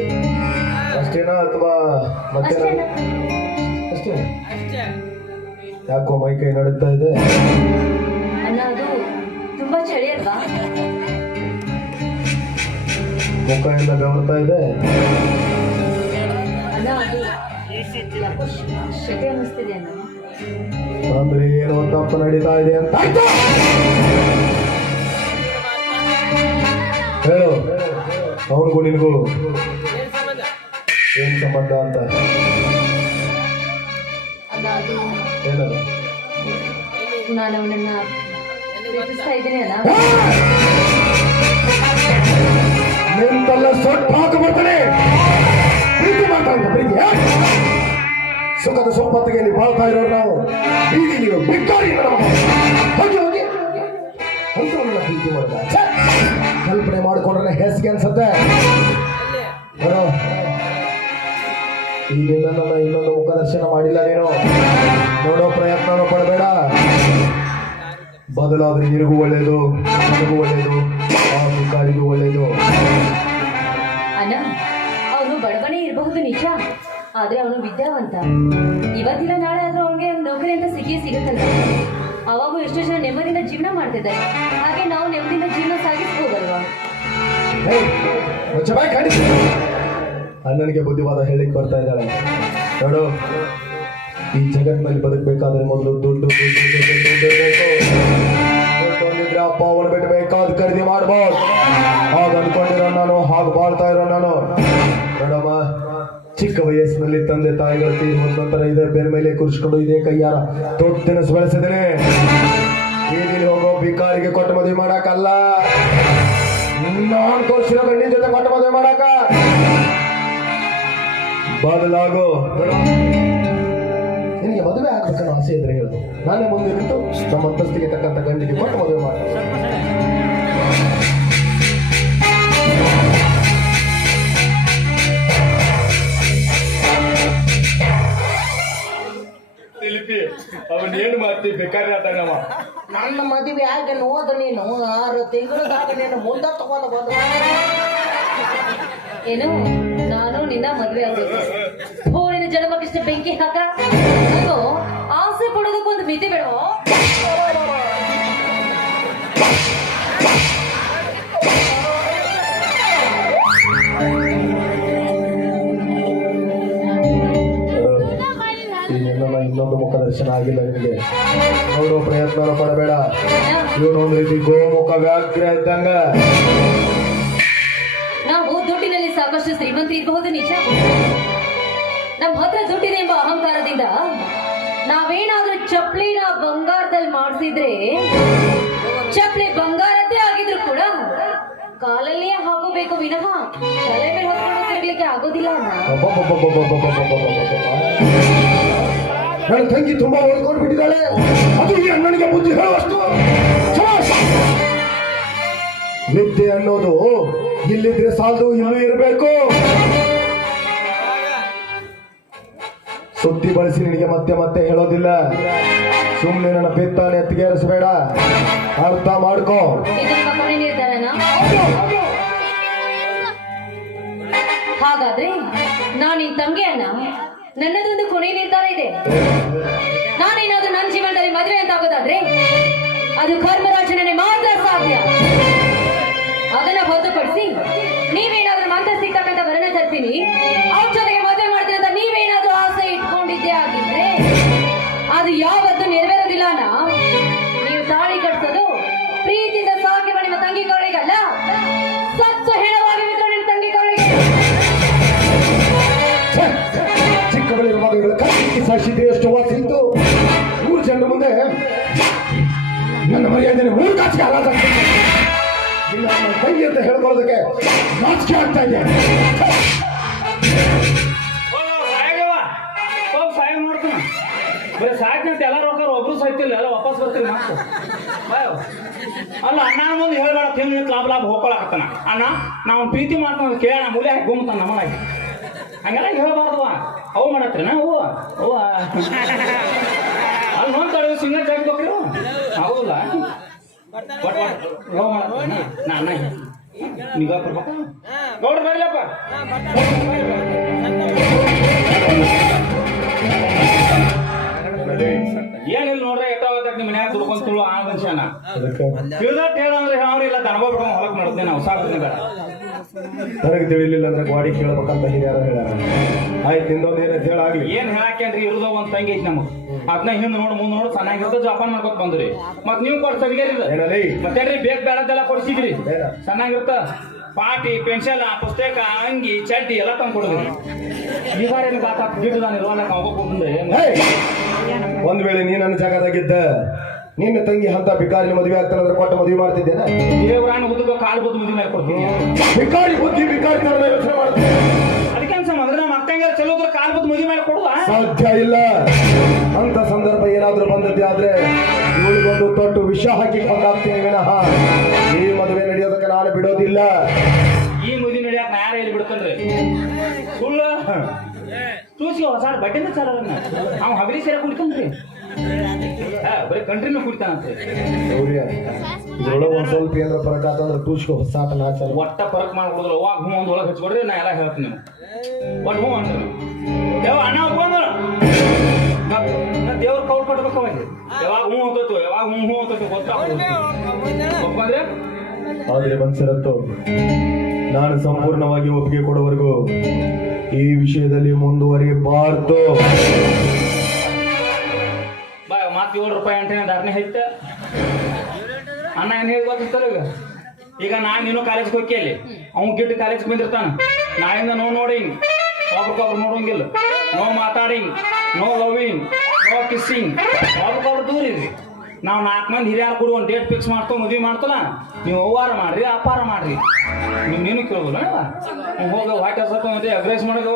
ಅಷ್ಟೇನಾ ಅಥವಾ ಮತ್ತೇನ? ಅಷ್ಟೇ. ಯಾಕೋ ಮೈ ಕೈ ನಡೀತಾ ಇದೆ? ಅಲ್ಲ ಅದು ತುಂಬಾ ಚಳಿ ಅಲ್ವಾ? ಮುಖ ಎಲ್ಲ ಬೆವರ್ತಾ ಇದೆ. ಅಲ್ಲ ಅದು ಯಾಕೋ ಶೆಕೆ ಅನ್ನಿಸ್ತಿದೆ ಅಣ್ಣ. ಅಂದ್ರೆ ಏನೋ ತಪ್ಪು ನಡೀತಾ ಇದೆ ಅಂತ ಆಯ್ತು. ಹೇಳು, ಅವನಿಗೂ ನಿನಗೂ ಏನ್ ಸಂಬಂಧ ಅಂತ? ಅಲ್ಲ ಅದು ಏನು? ನಾನು ಅವನನ್ನ ಪ್ರೀತಿಸ್ತಾ ಇದ್ದೀನಿ ಅಲ್ಲ. ನಿಂತೆಲ್ಲ ಸೊಟ್ಟು ಹಾಕಬರ್ತಾನೆ. ಪ್ರೀತಿ ಮಾಡ್ತಾನೆ ಪ್ರೀತಿ. ಸುಖದ ಸಂಪತ್ತಿಗೆ ನೀವು ಬಾಳ್ತಾ ಇರೋರು ನಾವು. ಬೀದಿ ನೀವು ಬಿಟ್ಟಾರಿ ಹೋಗಿ ಹೋಗಿ ಅಂತವನ್ನ ಪ್ರೀತಿ ಮಾಡ್ದ. ಕಲ್ಪನೆ ಮಾಡಿಕೊಂಡ್ರೆ ಹೆಸ್ಗೆ ಅನ್ಸತ್ತೆ. ನೋಡು, ಈಗಿನ ನನ್ನ ಇನ್ನೊಂದು ಮುಖದರ್ಶನ ಮಾಡಿಲ್ಲ ನೀನು. ನೋಡೋ ಪ್ರಯತ್ನನೂ ಪಡಬೇಡ. ಬದಲಾದ್ರೆ ನಿನಗೂ ಒಳ್ಳೇದು, ನನಗೂ ಒಳ್ಳೇದು, ಆ ಭಿಕಾರಿಗೂ ಒಳ್ಳೇದು. ಅಣ್ಣ, ಅವನು ಬಡವನೇ ಇರಬಹುದು ನಿಜ, ಆದ್ರೆ ಅವನು ವಿದ್ಯಾವಂತ. ಇವತ್ತಿನ ನಾಳೆ ಆದ್ರೂ ಅವನಿಗೆ ಒಂದು ನೌಕರಿ ಅಂತ ಸಿಗುತ್ತಲ್ಲ. ಅವಾಗೂ ಎಷ್ಟೋ ಜನ ನೆಮ್ಮದಿಯಿಂದ ಜೀವನ ಮಾಡ್ತಿದ್ದಾರೆ. ಹಾಗೆ ನಾವು ನೆಮ್ಮದಿಯಿಂದ ಜೀವನ ಸಾಗಿಸ್ಬೋದಲ್ವಾ? ಅಣ್ಣನಿಗೆ ಬುದ್ಧಿವಾದ ಹೇಳಿಕ್ ಬರ್ತಾ ಇದ್ದಾಳೆ. ನೋಡು, ಈ ಜಗತ್ತಿನಲ್ಲಿ ಬದುಕಬೇಕಾದ್ರೆ ಮೊದಲು ದುಡ್ಡು ದುಡ್ಡು ಅಪ್ಪ ಅವಳು ಬಿಟ್ಟು ಬೇಕಾದ ಖರೀದಿ ಮಾಡ್ಬೋದು. ಹಾಗ ಅನ್ಕೊಂಡಿರೋ ನಾನು, ಹಾಗೆ ಬಾಳ್ತಾ ಇರೋ ನಾನು. ನೋಡಮ್ಮ, ಚಿಕ್ಕ ವಯಸ್ಸಿನಲ್ಲಿ ತಂದೆ ತಾಯಿಗಳು ತೀರುವಂತ ನಂತರ ಇದೇ ಬೇರೆ ಮೇಲೆ ಕೂರಿಸ್ಕೊಂಡು ಇದೇ ಕೈಯಾರ ದೊಡ್ಡ ತಿನಿಸು ಬೆಳೆಸಿದ್ದೇನೆ. ಬೀದಿಲಿ ಹೋಗೋ ಭಿಕಾರಿಗೆ ಕೊಟ್ಟು ಮದುವೆ ಮಾಡಕ್ಕಲ್ಲ, ನಾನು ತೋರಿಸಿರೋ ಗಂಡಿನ ಜೊತೆ ಕೊಟ್ಟು ಮದುವೆ ಮಾಡಕ. ಬದಲಾಗು. ನಿನಗೆ ಮದುವೆ ಆಗ್ಬೇಕನ್ನೋ ಆಸೆ ಇದ್ರೆ ಹೇಳುದು, ನಾನೇ ಮುಂದೆ ನಿಂತು ನಮ್ಮ ಅಂತಸ್ತಿಗೆ ತಕ್ಕಂತ ಗಂಡಿಗೆ ಕೊಟ್ಟು ಮದುವೆ ಮಾಡ. ಅವನ್ ಏನು ಮಾಡ್ತಿ ಬೇಕಾದ್ರೆ ಆತನವ. ನನ್ನ ಮದುವೆ ಆಗ ನೋದ ನೀನು 6 ತಿಂಗಳದಾಗ ನೀನು ಮುಂದೆ ತಗೊಂಡು ಬಂದ. ಏನು, ನಾನು ನಿನ್ನ ಮದುವೆ ಆಗ್ಬೇಕು? ನಿನ್ನ ಜನ್ಮಕ್ಕಿಷ್ಟ ಬೆಂಕಿ ಹಾಕ. ಆಸೆ ಪಡೋದಕ್ಕೂ ಒಂದು ಮಿತಿ ಬೇಡ. ಇನ್ನೊಂದು ಮುಖ ದರ್ಶನ ಆಗಿಲ್ಲ ನಿನಗೆ, ನೋಡುವ ಪ್ರಯತ್ನ ಪಡಬೇಡ. ಇವನು ಒಂದು ರೀತಿ ಗೋಮುಖ ವ್ಯಾಘ್ರ ಇದ್ದಂಗ. ನಾವು ದುಡ್ಡಿನಲ್ಲಿ ಸಾಕಷ್ಟು ಶ್ರೀಮಂತ ಇರಬಹುದು ನಿಜ. ನಮ್ಮ ಹತ್ರ ದುಡ್ಡಿದೆ ಎಂಬ ಅಹಂಕಾರದಿಂದ ನಾವೇನಾದ್ರೂ ಚಪ್ಲಿನ ಬಂಗಾರದಲ್ಲಿ ಮಾಡಿಸಿದ್ರೆ, ಚಪ್ಲಿ ಬಂಗಾರದ್ದೇ ಆಗಿದ್ರು ಕೂಡ ಕಾಲಲ್ಲೇ ಹಾಕೋಬೇಕು ವಿನಃ ತಲೆ ಮೇಲೆ ಹೊತ್ಕೊಂಡು ತಿರ್ಗ್ಲಿಕ್ಕೆ ಆಗೋದಿಲ್ಲ. ನನ್ನ ತಂಗಿ ತುಂಬಾ ಓದ್ಕೊಂಡು ಬಿಟ್ಟಿದ್ದಾಳೆ. ಅದು ಈ ಅಣ್ಣನಿಗೆ ಬುದ್ಧಿ ಹೇಳುವಷ್ಟು. ನಿದ್ದೆ ಅನ್ನೋದು ಇಲ್ಲಿದ್ರೆ ಸಾಲದು, ಇಲ್ಲೂ ಇರಬೇಕು. ಸುದ್ದಿ ಬಳಸಿ ನಿನಗೆ ಮತ್ತೆ ಮತ್ತೆ ಹೇಳೋದಿಲ್ಲ. ಸುಮ್ಮನೆ ನನ್ನ ಬೆತ್ತಾನೆ ಎತ್ತಿಗೇರಿಸಬೇಡ, ಅರ್ಥ ಮಾಡ್ಕೋ. ಇದನ್ನ ಕೊನೆ ನಿರ್ಧಾರನಾ? ಹಾಗಾದ್ರೆ ನಾನು ಈ ತಂಗಿಯನ್ನ, ನನ್ನದೊಂದು ಕೊನೆ ನಿರ್ಧಾರ ಇದೆ. ನಾನೇನಾದ್ರೂ ನನ್ನ ಜೀವನದಲ್ಲಿ ಮದುವೆ ಅಂತ ಆಗೋದಾದ್ರೆ ಅದು ಕರ್ಮರಾಜನೇ ಮಾತ್ರ ಸಾಧ್ಯ. ಅದನ್ನ ಹೊರತುಪಡಿಸಿ ನೀವೇನಾದ್ರೂ ಮಂತ್ರ ಸಿಗ್ತಕ್ಕಂಥ ವರನ ತರ್ತೀನಿ, ಅವ್ರ ಜೊತೆಗೆ ಮದುವೆ ಮಾಡ್ತೀನಿ ಅಂತ ನೀವೇನಾದ್ರೂ ಆಸೆ ಇಟ್ಕೊಂಡಿದ್ದೇ ಆಗಿದ್ರೆ ಅದು ಯಾವತ್ತೂ ನೆರವೇರೋದಿಲ್ಲ. ನೀವು ತಾಳಿ ಕಟ್ಸೋದು ಪ್ರೀತಿಯಿಂದ ಸಾಕಿರುವ ನಿಮ್ಮ ತಂಗಿ ಕವಳಿಗಲ್ಲ, ಸತ್ತು ಹೆಣವಾಗಿ ಬಿದ್ದು ನಿಮ್ಮ ತಂಗಿ ಕವಳಿಗೆ. ಚಿಕ್ಕವಳಿರುವಾಗ ಇವಳ ಕೈಗೆ ಸಾಕ್ಷಿದ್ರೆ ಎಷ್ಟು ವಾಸ ಇತ್ತು. 3 ಜನರ ಮುಂದೆ ನನ್ನ ಮರ್ಯಾದೆ 3 ಕಾಚಿಗೆ ಆರಾಧ ಕೈ ಅಂತ ಹೇಳ್ಕೊಳ್ಳೋದಕ್ಕೆ ನಾಚಿಕೆ ಆಗ್ತಾ ಇದೆ. ಮಾಡ್ತೀನಿ ಬರೀ ಸಾಯ್ತಂತ ಎಲ್ಲ ರೊಕ್ಕ ಒಬ್ರು ಸಾಯ್ತಿಲ್ಲ, ಎಲ್ಲ ವಾಪಸ್ ಬರ್ತೀರಿ ಮತ್ತೆ. ಅಲ್ಲ ಅಣ್ಣ ಮುಂದೆ ಹೇಳ್ಬೇಡ, ತಿಂದು ಲಾಭ ಹೋಗ್ಕೊಳಕತ್ತಾನ. ಅಣ್ಣ ನಾವು ಪ್ರೀತಿ ಮಾಡ್ತಾನ ಕೇಳೋಣ, ಮೂಲೆ ಹಾಕಿ ಗುಮ್ತಾನ ನಮ್ಮನಾಗಿ. ಹಂಗೆಲ್ಲ ಹೇಳ್ಬಾರ್ದವ. ಅವು ಮಾಡತ್ರಿನ ಹೂವು ಹೂವ ಅಲ್ಲಿ ನೋಡ್ತಾಳೆ ಸಿಂಗರ್ ಜಾಗ್ಬೇಕ್ರಿ. ಹೌದಲ್ಲ, ನಾನು ನಿಗಾ ಕೊಡ್ಬೇಕ. ಗೌಡ್ರ ಬರ್ಲಪ್ಪ. ಏನಿಲ್ಲ ನೋಡ್ರಿ, ಎಷ್ಟಾಗತ್ತ ನಿಮ್ಮ ಮನ್ಯಾಗ ದುಡ್ಕೊಂಡ್ ತುಳು ಆ ಮನುಷ್ಯನ ತಿಳಿದಟ್ ಹೇಳಂದ್ರೆ ಅವ್ರಿಲ್ಲ ದನಬ ಬಿಡ್ಕೊಂಡು ಹೊಲಕ್ ನೋಡ್ತೇನೆ ನಾವು ಸಾಕ್ತೀನಿ ಬೇಡ. ನನಗೆ ತಿಳಿಲಿಲ್ಲ ಅಂದ್ರೆ ಗಾಡಿ ಕೇಳ್ಬೇಕಂತ ಹಿರಿಯರು ಹೇಳ್ಯಾರ. ಆಯ್ತು, ನಿಂದೊಂದು ಏನೈತೆ ಹೇಳಾಗ್ಲಿ. ಏನ್ ಹೇಳಾಕೇನ್ರಿ, ಇರುದ ಒಂದ್ ತಂಗಿ ಐತಿ ನಮಗ್. ಅದನ್ನ ಹಿಂದ್ ನೋಡ್ ಮುಂದ್ ನೋಡ್ ಚೆನ್ನಾಗಿರ್ತದ ಜಪಾನ್ ಮಾಡ್ಕೊತ ಬಂದ್ರಿ. ಮತ್ ನೀವು ಕೊಡ್ಸದ್ಗೇರಿ ಮತ್ತೇನ್ರಿ ಬೇಕ್ ಬೇಡದೆಲ್ಲ ಕೊಡ್ಸಿದ್ರಿ. ಚೆನ್ನಾಗಿರ್ತ ಪಾಟಿ, ಪೆನ್ಸಿಲ್, ಪುಸ್ತಕ, ಅಂಗಿ, ಚಡ್ಡಿ ಎಲ್ಲ ತಂದು ಕೊಡಿದ್ರಿ. ಈಗ ಒಂದ್ ವೇಳೆ ನೀ ನನ್ನ ಜಾಗದಾಗಿದ್ದ ನಿನ್ನ ತಂಗಿ ಅಂತ ಭಿಕಾರಿ ಮದುವೆ ಆಗ್ತಾನಂದ್ರೆ ಕೊಟ್ಟು ಮದುವೆ ಮಾಡ್ತಿದ್ದೇನೆ. ದೇವರಾನ ಉದ್ದಕ ಕಾಲು ಬುದ್ಧಿ ಮದುವೆ ಮಾಡಿ ಕೊಡ್ತೀನಿ. ಭಿಕಾರಿ ಬುದ್ಧಿ ಭಿಕಾರಿ ತರ ಯೋಚನೆ ಮಾಡ್ತೀನಿ. ಅದಕ್ಕೆ ಅನ್ಸಮ್ಮ ಅಂದ್ರೆ ನಮ್ಮ ಅಕ್ಕಂಗೆ ಚಲೋ ಕಾಲು ಬುದ್ಧಿ ಮದುವೆ ಮಾಡಿ ಕೊಡುವ ಸಾಧ್ಯ ಇಲ್ಲ. ಅಂತ ಸಂದರ್ಭ ಏನಾದ್ರೂ ಬಂದದ್ದೇ ಆದ್ರೆ ಇವಳಿಗೊಂದು ತೊಟ್ಟು ವಿಷ ಹಾಕಿ ಕೊಂದಾಗ್ತೀನಿ ವಿನಃ ಈ ಮದುವೆ ನಡೆಯೋದಕ್ಕೆ ನಾನು ಬಿಡೋದಿಲ್ಲ. ಈ ಮದುವೆ ನಡೆಯಕ್ ನಾ ಯಾರ ಇಲ್ಲಿ ಬಿಡ್ತೇನ್ರಿ? ಸುಳ್ಳು ತೂಸಿ ಹೊಸ ಬಟ್ಟೆನ ಚಾಲ ಅವ್ ಹಗಲಿ ಸೇರ ಕುಡಿತನ್ರಿ. ಬರೀ ಕಂಟ್ರಿನೂ ಕುಡಿತಾನಂತೆ. ಗೌರಿಯ ಇದ್ರೊಳಗೆ ಒಂದ್ ಸ್ವಲ್ಪ ಏನಾರ ಫರಕ್ ಆತಂದ್ರೆ ತೂಸ್ಕೊ ಸಾಟ ನಾಚಲ್ಲ. ಒಟ್ಟ ಪರಕ್ ಮಾಡ್ಕೊಡುದಿಲ್ಲ. ಅವಾಗ ಹ್ಞೂ ಒಂದು ಒಳಗೆ ಹಚ್ಕೊಡ್ರಿ, ನಾ ಎಲ್ಲ ಹೇಳ್ತೀನಿ ನೀವು ಒಟ್ಟು ಹ್ಞೂ ಅಂದ್ರಿ. ಯಾವ ಅಣ್ಣ ಬಂದ್ರು ನಾ ದೇವ್ರ ಕೌಲ್ ಕಟ್ಬೇಕು ಅವಾಗ. ಯಾವಾಗ ಹ್ಞೂ ಅಂತೈತು, ಯಾವಾಗ ಹ್ಞೂ ಅಂತೈತು ಗೊತ್ತಂದ್ರೆ ಆದ್ರೆ ಮನ್ಸರತ್ತು ನಾನು ಸಂಪೂರ್ಣವಾಗಿ ಒಪ್ಪಿಗೆ ಕೊಡುವವರೆಗೂ ಈ ವಿಷಯದಲ್ಲಿ ಮುಂದುವರಿಯಬಾರ್ದು. ಬಾ ಮಾತು ₹7 ಅಂಟೇನ ದಾರನೇ ಐತ. ಅಣ್ಣ ಏನು ಹೇಳಿ ಗೊತ್ತಿತ್ತಲ್ಲ ಈಗ ನಾನು ನೀನು ಕಾಲೇಜ್ಗೆ ಹೋಗಿ ಅಲ್ಲಿ ಅವ್ನು ಗಿಟ್ಟು ಕಾಲೇಜ್ಗೆ ಬಂದಿರ್ತಾನೆ. ನಾಯಿಂದ ನೋಡಿ ಒಬ್ರಿಗೊಬ್ರು ನೋಡೋಂಗಿಲ್ಲ, ನೋ ಮಾತಾಡಿಂಗ್, ನೋ ಲವಿಂಗ್, ನೋ ಕಿಸ್ಸಿಂಗ್, ಒಬ್ರಿಗೊಬ್ರು ದೂರ ಇದ್ರಿ. ನಾವು 4 ಮಂದಿ ಹಿರಿಯರು ಕೂಡ ಒಂದು ಡೇಟ್ ಫಿಕ್ಸ್ ಮಾಡ್ತೋ ಮದುವೆ ಮಾಡ್ತಲ್ಲ. ನೀವು ಅವ್ವಾರ ಮಾಡ್ರಿ, ಅಪಾರ ಮಾಡ್ರಿ, ನೀನು ಕೇಳೋದಿಲ್ಲ. ಹೋಗ ವಾಟ್ ಹೌಸ್ ಮತ್ತೆ ಅಗ್ರೆಸ್ ಮಾಡೋದು.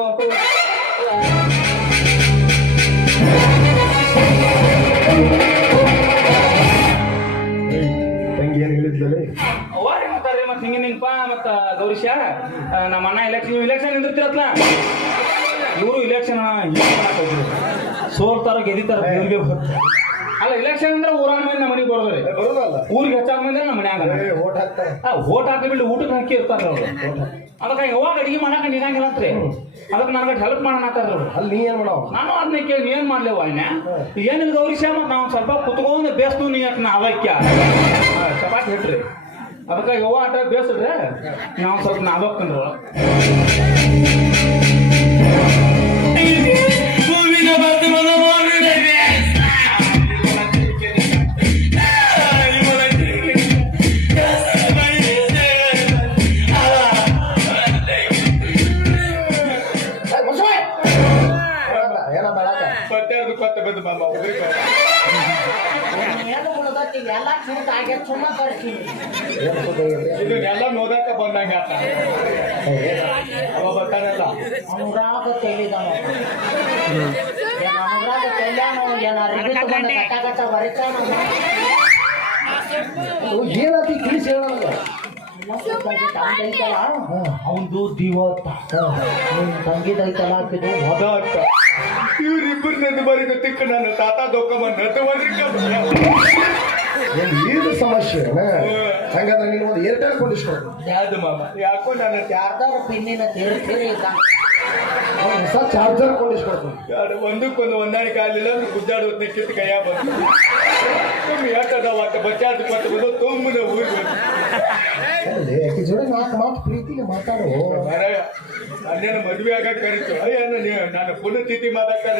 ತಂಗಿ ಏನ್ ಹೇಳಿದ್ಲೇ ಅವ್ವಾರ ಮಾತಾಡ್ರಿ. ಮತ್ತೆ ಹಿಂಗೆ ನಿಂಗಪ್ಪ ಮತ್ತು ಗೌರೀಶ ನಮ್ಮ ಅಣ್ಣ ಇಲೆಕ್ಷನ್ ನಿಂದಿರ್ತಿರತ್ಲ. ಇವರು ಇಲೆಕ್ಷನ್ ಸೋಲ್ತಾರ ಗೆದಿತಾರ ದೇವ್ರಿಗೆ ಅಲ್ಲ. ಇಲೆಕ್ಷನ್ ಅಂದ್ರೆ ಊರಾಗ ಮಂದಿ ನಮ್ಮ ಮನೆಗೆ ಬರೋದ್ರಿ. ಬರೋದಲ್ಲ, ಊರಿಗೆ ಹೆಚ್ಚಾಗ ಮಂದಿ ನಮ್ಮ ಮನ್ಯಾಗ ಓಟ್ ಹಾಕ್ತಾರೆ. ಓಟ್ ಹಾಕಿ ಬಿಟ್ಟು ಊಟಕ್ಕೆ ಹಾಕಿ ಇರ್ತಾರ ಅವ್ರು. ಅದಕ್ಕೆ ಯಾವಾಗ ಅಡಿಗೆ ಮಾಡಾಕ ನೀರಂಗಿಲ್ಲ ಅಂತ್ರಿ. ಅದಕ್ಕೆ ನನಗೆ ಹೆಲ್ಪ್ ಮಾಡೋಣ ಅಂತಾರ. ಅಲ್ಲಿ ನೀ ಏನ್ ಮಾಡವ? ನಾನು ಅದನ್ನ ಕೇಳಿ ಏನ್ ಮಾಡ್ಲೇವ ಇನ್ನ ಏನಿಲ್ಲ ಗೌರೀಶ. ಮತ್ತೆ ನಾವು ಸ್ವಲ್ಪ ಕುತ್ಕೊಂಡು ಬೇಸ್ತು ನೀ ನಾವಕ್ಯ ಚಪಾತಿ ಹಿಟ್ರಿ. ಅದಕ್ಕೆ ಯವ್ವ ಆಟ ಬೇಸ್ರಿ ನಾವು ಸ್ವಲ್ಪ ನಾವಕ್ಕಂದ್ರು. ಏನ ಬೇಡಾಕ ಏನು ಬಿಡೋದತ್ತಿ ಎಲ್ಲ ಚೂಟ್ ಆಗ್ಯ ಸುಮ್ಮ ಬರ್ತೀನಿ. ಇದನ್ನೆಲ್ಲ ನೋಡಕ ಬಂದಂಗ ಅವ ಬರ್ತಾನಲ್ಲ. ಅನುರಾಗ ತೆಲಿದಾನ ಅನುರಾಗ ತೆಲ್ಯಾನು ಏನಾರು ಕಟ್ಟಾಗತ್ತ ಬರಿತಾನ. ಏನಾತಿ ತಿಳಿಸಿ ಹೇಳ. ಅವಂದು ದಿವತ್ತ ನಿನ್ ತಂಗಿದೈತಲ್ಲ ಹಾಕಿದ್ದು ಅದಾಟ ಇವ್ರಿಬ್ಬರು ನದ್ದು ಬರೀದ ತಿಕ್ಕ ನನ್ನ ತಾತ ದೊಕ್ಕಮ್ಮ ನದ್ದು ಏನು ಸಮಸ್ಯೆ ಹಂಗಂದ್ರೆ ನೀನು ಒಂದು ಏರ್ಟೆಲ್ ಕೊಂಡಿಸ್ಕೊಂಡು ಯಾವ್ದು ಮಾಮ ಯಾಕೋ ನನ್ನ ಯಾರ್ದಾರ ಪಿನ್ನಿನ ತೇರಿ ಇಲ್ಲ ಹೊಸ ಚಾರ್ಜರ್ ಕೊಂಡಿಸ್ಕೊಡ್ತೀನಿ. ಒಂದಕ್ಕೊಂದು ಹೊಂದಾಣಿಕೆ ಆಗಲಿಲ್ಲ ಅಂದ್ರೆ ಗುದ್ದಾಡು ಕಿತ್ತು ಕೈಯ ಬಂತು. ಯಾಕದಾವ ಬಚ್ಚಾದ ಕೊಟ್ಟು ಬಂದು ತುಂಬದ ಊರಿಗೆ ಯಾಕೆ ಜೋಡಿ 4 ಮಾತು ಪ್ರೀತಿಗೆ ಮಾತಾಡು. ಅಲ್ಲೇನು ಮದುವೆ ಆಗ ಕರಿತು. ಅಯ್ಯನ ನಾನು ಪುನಃತಿಥಿ ಮಾತಾಡ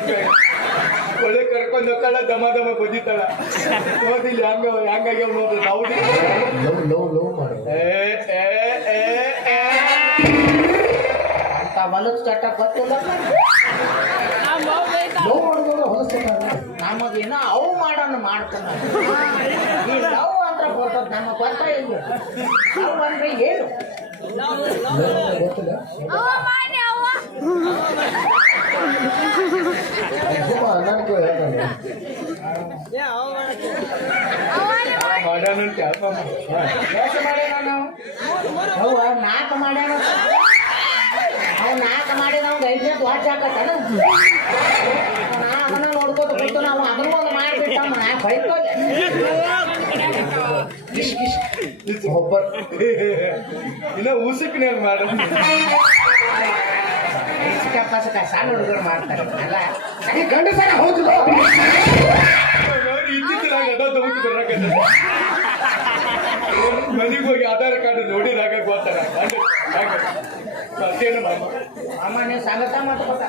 ಒಳ್ಳೆ ಕರ್ಕೊಂಡು ಹೋಗ್ತಾಳ, ದಮ ದಮ ಬದಿತಾಳ. ನೋಡಿಲ್ಲ ಹಂಗಾಗ್ಯಾವ ನೋಡ್ರಿ ನಾವು ಲವ್ ಮಾಡು. ಅಂತ ಹೊಲದ ಚಟ ಗೊತ್ತಿಲ್ಲ ಲವ್ ಮಾಡಿದ್ರೆ ಹೊಲಸ್ತಾರ. ನಮಗೇನೋ ಅವು ಮಾಡೋಣ ಮಾಡ್ತಾನ. ಈ ಲವ್ ಅಂತ ಬರ್ತದ ನಮಗ್ ಗೊತ್ತ ಇಲ್ಲ. ಲವ್ ಅಂದ್ರೆ ಏನು ಗೊತ್ತಿಲ್ಲ. ನನಗೂ ಹೇಳ್ತಾನೆ ಮಾಡ್ಯಾನಂತ ಯಾಕ ಎಷ್ಟು ಮಾಡ್ಯಾನ ನಾವು? ಅವು 4 ಮಾಡ್ಯಾನ. ಅವು 4 ಮಾಡಿದ ಅವ್ನು 5ನೇ ವಾಚ್ ಹಾಕತ್ತಾನ. ಅವನ್ನ ನೋಡ್ಕೋತ ಕೂತು ನಾವು ಅದನ್ನು ಒಂದು ಮಾಡಿಬಿಟ್ಟ ಬೈಕೋಲ್ಲ. ಒಬ್ಬರು ಇನ್ನ ಉಸುಕ್ನೇ ಮಾಡ ಪಸಕ ಸಣ್ಣ ಹುಡುಗರು ಮಾಡ್ತಾರೆ ಅಲ್ಲ. ಈ ಗಂಡಸರ ಹೌದಿಲ್ಲ. ಇದ್ದಿದ್ದಾಗ ಅದೋ ದೌತ್ ಬರಕತ್ತ ಮನೆಗೆ ಹೋಗಿ ಆಧಾರ್ ಕಾರ್ಡ್ ನೋಡಿದಾಗ ಗೊತ್ತಾಗ ಸತ್ಯನ ಮಾಮ ಅಮ್ಮ ನೀವು ಸಂಗತ ಮಾಡ್ಕೋತ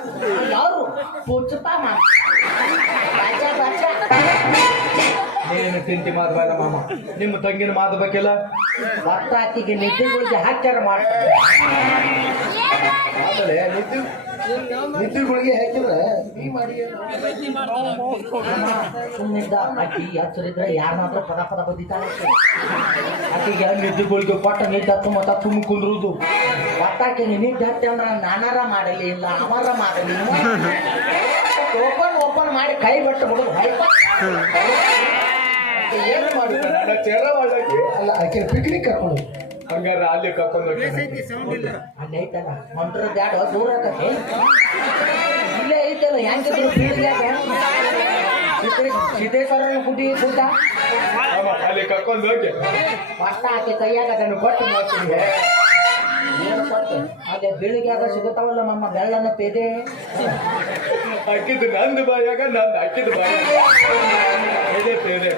ಯಾರು ಪುಚ್ಚಪ್ಪ ಮಾಮ ಬಾಚಾ ಬಾಚಾ ನೀನು ತಿಂತಿ ಮಾತಬೇಡ ಮಾಮ. ನಿಮ್ಮ ತಂಗಿನ ಮಾತಬೇಕಿಲ್ಲ. ಭಕ್ತಾತಿಗೆ ನಿದ್ದೆಗಳಿಗೆ ಹಾಕ್ಯಾರ ಮಾಡ್ತಾರೆ. ಆಮೇಲೆ ನಿದ್ದುಗಳಿಗೆ ಹಾಕಿದ್ರೆ ಈ ಮಾಡಿ ಸುಮ್ಮನಿದ್ದ ಅಕ್ಕಿ ಹಚ್ಚರಿದ್ರೆ ಯಾರನ್ನಾದ್ರೂ ಪದ ಪದ ಬದಿತಾಳೆ. ಆಕಿಗೆ ನಿದ್ದೆಗಳಿಗೆ ಕೊಟ್ಟ ನಿದ್ದೆ ಹತ್ತು ಮತ್ತ ತುಂಬ ಕುಂದ್ರುದು. ಭಕ್ತಾಕಿ ನಿದ್ದೆ ಹತ್ತೆ ಅಂದ್ರೆ ನಾನಾರ ಮಾಡಲಿ ಇಲ್ಲ ಅಮರ ಮಾಡಲಿ ಓಪನ್ ಮಾಡಿ ಕೈ ಬಿಟ್ಟು ಬಿಡು. ಏನು ಮಾಡಿ ನನ್ನ ಚೆರ ಒಳಗೆ ಅಲ್ಲ ಆಕೆ ಪಿಕ್ನಿಕ್ ಕರ್ಕೊಂಡು ಹಂಗಾರ ಅಲ್ಲಿ ಕರ್ಕೊಂಡು ಅಲ್ಲಿ ಐತಲ್ಲ ಮಂಟ್ರ ದ್ಯಾಡ ದೂರ ಆಗತ್ತೆ. ಇಲ್ಲೇ ಐತಲ್ಲ ಹೆಂಗಿದ್ರು ಬೀಳ್ಗ್ಯಾಗ ಸಿದ್ದೇಶ್ವರನ ಗುಡ್ಡ ಆಮ ಅಲ್ಲಿ ಕರ್ಕೊಂಡು ಹೋಗಿ ಪಟ್ಟ ಹಾಕಿ ಕೈಯಾಗ ಅದನ್ನು ಕೊಟ್ಟು ಮಾಡ್ತೀನಿ ಏನು ಕೊಟ್ಟು ಅಲ್ಲೇ ಬೆಳಿಗ್ಯಾಗ ಸಿಗುತ್ತಾವಲ್ಲ ಮಮ್ಮ ಬೆಳ್ಳನ ಪೇದೆ ಹಾಕಿದ್ದು ನಂದು ಬಾಯಾಗ ನಂದು ಹಾಕಿದ್ದು ಬಾಯಾಗ ಇದೆ ಬೇರೆ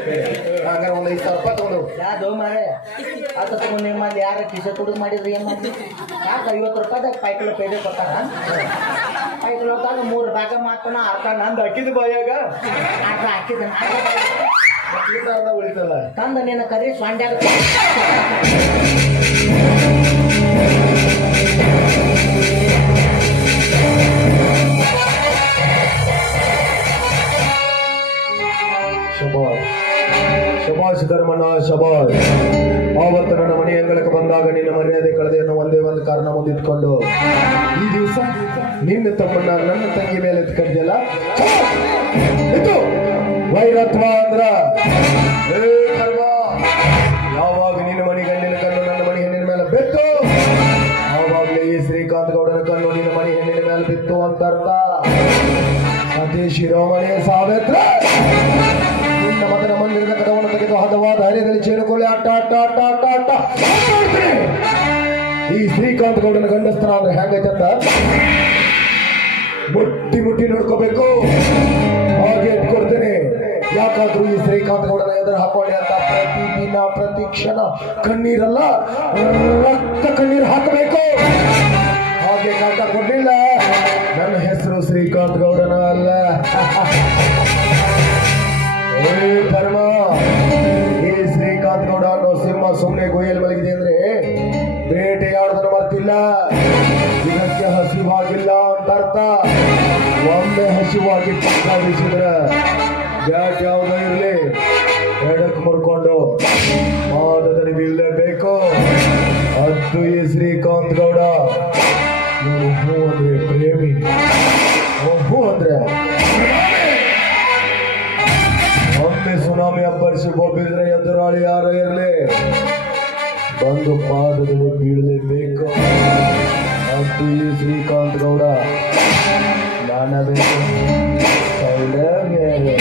ಹಂಗಾರೆ ಒಂದು 5,000 ರೂಪಾಯಿ ತಗೊಂಡು ಯಾವ್ದು ಮಾರೆ ಆತ ತಗೊಂಡು ನಿಮ್ಮಲ್ಲಿ ಯಾರ ಕಿಸ ತುಡುಗು ಮಾಡಿದ್ರಿ ಏನು ಮಾಡಿ ಯಾಕೆ 50 ರೂಪಾಯಿದಾಗ ಪೈಕಲ ಪೇದೆ ಕೊಟ್ಟಾರ ಪೈಕಲ ಹೋದಾಗ 3 ಭಾಗ ಮಾತನ ಅರ್ಧ ನಂದು ಹಾಕಿದ್ದು ಬಾಯಾಗ ಅರ್ಧ ಹಾಕಿದ್ದಾನೆ ಅರ್ಧ ಉಳಿತಲ್ಲ ತಂದ ನಿನ್ನ ಕರಿ ಸ್ವಾಂಡ್ಯಾಗ ಶಬಾಷ್ ಧರ್ಮಣ್ಣ ಶಬಾಷ್. ಆವತ್ತು ನನ್ನ ಮನೆ ಅಂಗಳಕ್ಕೆ ಬಂದಾಗ ನಿನ್ನ ಮರ್ಯಾದೆ ಕಳೆದೆ ಅನ್ನೋ ಒಂದೇ ಒಂದು ಕಾರಣ ಮುಂದಿಟ್ಕೊಂಡು ಈ ದಿವಸ ನಿನ್ನ ತಮ್ಮನ್ನ ನನ್ನ ತಂಗಿ ಮೇಲೆ ಎತ್ಕೊಂಡಿಯಲ್ಲ ಇದು ವೈರತ್ವ ಅಂದ್ರ ಏ ಕರ್ಮ. ಯಾವಾಗ ನಿನ್ನ ಮನೆ ಗಂಡಿನ ಕಣ್ಣು ನನ್ನ ಮನೆ ಹೆಣ್ಣಿನ ಮೇಲೆ ಬಿತ್ತು ಆವಾಗಲೇ ಈ ಶ್ರೀಕಾಂತ್ ಗೌಡನ ಕಣ್ಣು ನಿನ್ನ ಮನೆ ಹೆಣ್ಣಿನ ಮೇಲೆ ಬಿತ್ತು ಅಂತ ಅರ್ಥ. ಅದೇ ಶಿರೋಮಣಿಯ ಸಾವಿತ್ರ ನಿನ್ನ ಮಗನ ಮಂದಿರದ ಕದವನ್ನು ತೆಗೆದು ಹದವಾದ ಹರಿಯದಲ್ಲಿ ಚೇರಿಕೊಳ್ಳಿ ಆಟ ಆಟ ಆಟ ಆಟ ಆಟ ಆಡ್ತೀನಿ. ಈ ಶ್ರೀಕಾಂತ್ ಗೌಡನ ಗಂಡಸ್ತರ ಅಂದ್ರೆ ಹೇಗೈತೆ ಅಂತ ಮುಟ್ಟಿ ಮುಟ್ಟಿ ನೋಡ್ಕೋಬೇಕು. ಹಾಗೆ ಕೊಡ್ತೇನೆ. ಯಾಕಾದ್ರೂ ಈ ಶ್ರೀಕಾಂತ್ ಗೌಡನ ಎದುರು ಹಾಕೊಳ್ಳಿ ಅಂತ ಪ್ರತಿದಿನ ಪ್ರತಿ ಕ್ಷಣ ಕಣ್ಣೀರಲ್ಲ ರಕ್ತ ಕಣ್ಣೀರು ಹಾಕಬೇಕು. ಹಾಗೆ ಕಾಟ ಕೊಡ್ಲಿಲ್ಲ ನನ್ನ ಹೆಸರು ಶ್ರೀಕಾಂತ್ ಗೌಡನ ಅಲ್ಲ. ಏ ಧರ್ಮ, ಈ ಶ್ರೀಕಾಂತ್ ಗೌಡ ಅನ್ನೋ ಸಿಂಹ ಸುಮ್ಮನೆ ಗೊಯ್ಯಲ್ ಮಲಗಿದೆ ಅಂದ್ರೆ ಬೇಟೆಯಾಡೋದನ್ನು ಮರ್ತಿಲ್ಲ. ಇದಕ್ಕೆ ಹಸಿವಾಗಿಲ್ಲ ಅಂತ ಅರ್ಥ. ಒಮ್ಮೆ ಹಸಿವಾಗಿ ಪಕ್ಕ ಬೀಸಿದ್ರೆ ಬ್ಯಾಟ್ ಯಾವುದೋ ಇರಲಿ ಎಡಕ್ಕೆ ಮುರ್ಕೊಂಡು ಮಾದದಲ್ಲಿ ಬೀಳಲೇಬೇಕು. ಅದು ಈ ಶ್ರೀಕಾಂತ್ ಗೌಡ. ಇವನು ಹೂ ಅಂದ್ರೆ ಪ್ರೇಮಿ, ಹೂ ಅಂದ್ರೆ ಒಮ್ಮೆ ಸುನಾಮಿ ಅಬ್ಬರಿಸಿ ಬೊಬ್ಬಿದ್ರೆ ಎದುರಾಳಿ ಯಾರೋ ಇರಲಿ ಬಂದು ಪಾದದಲ್ಲಿ ಬೀಳಲೇಬೇಕು. ಅದು ಈ ಶ್ರೀಕಾಂತ್ ಗೌಡ. ನಾನಬೇಕು ಬೇರೆ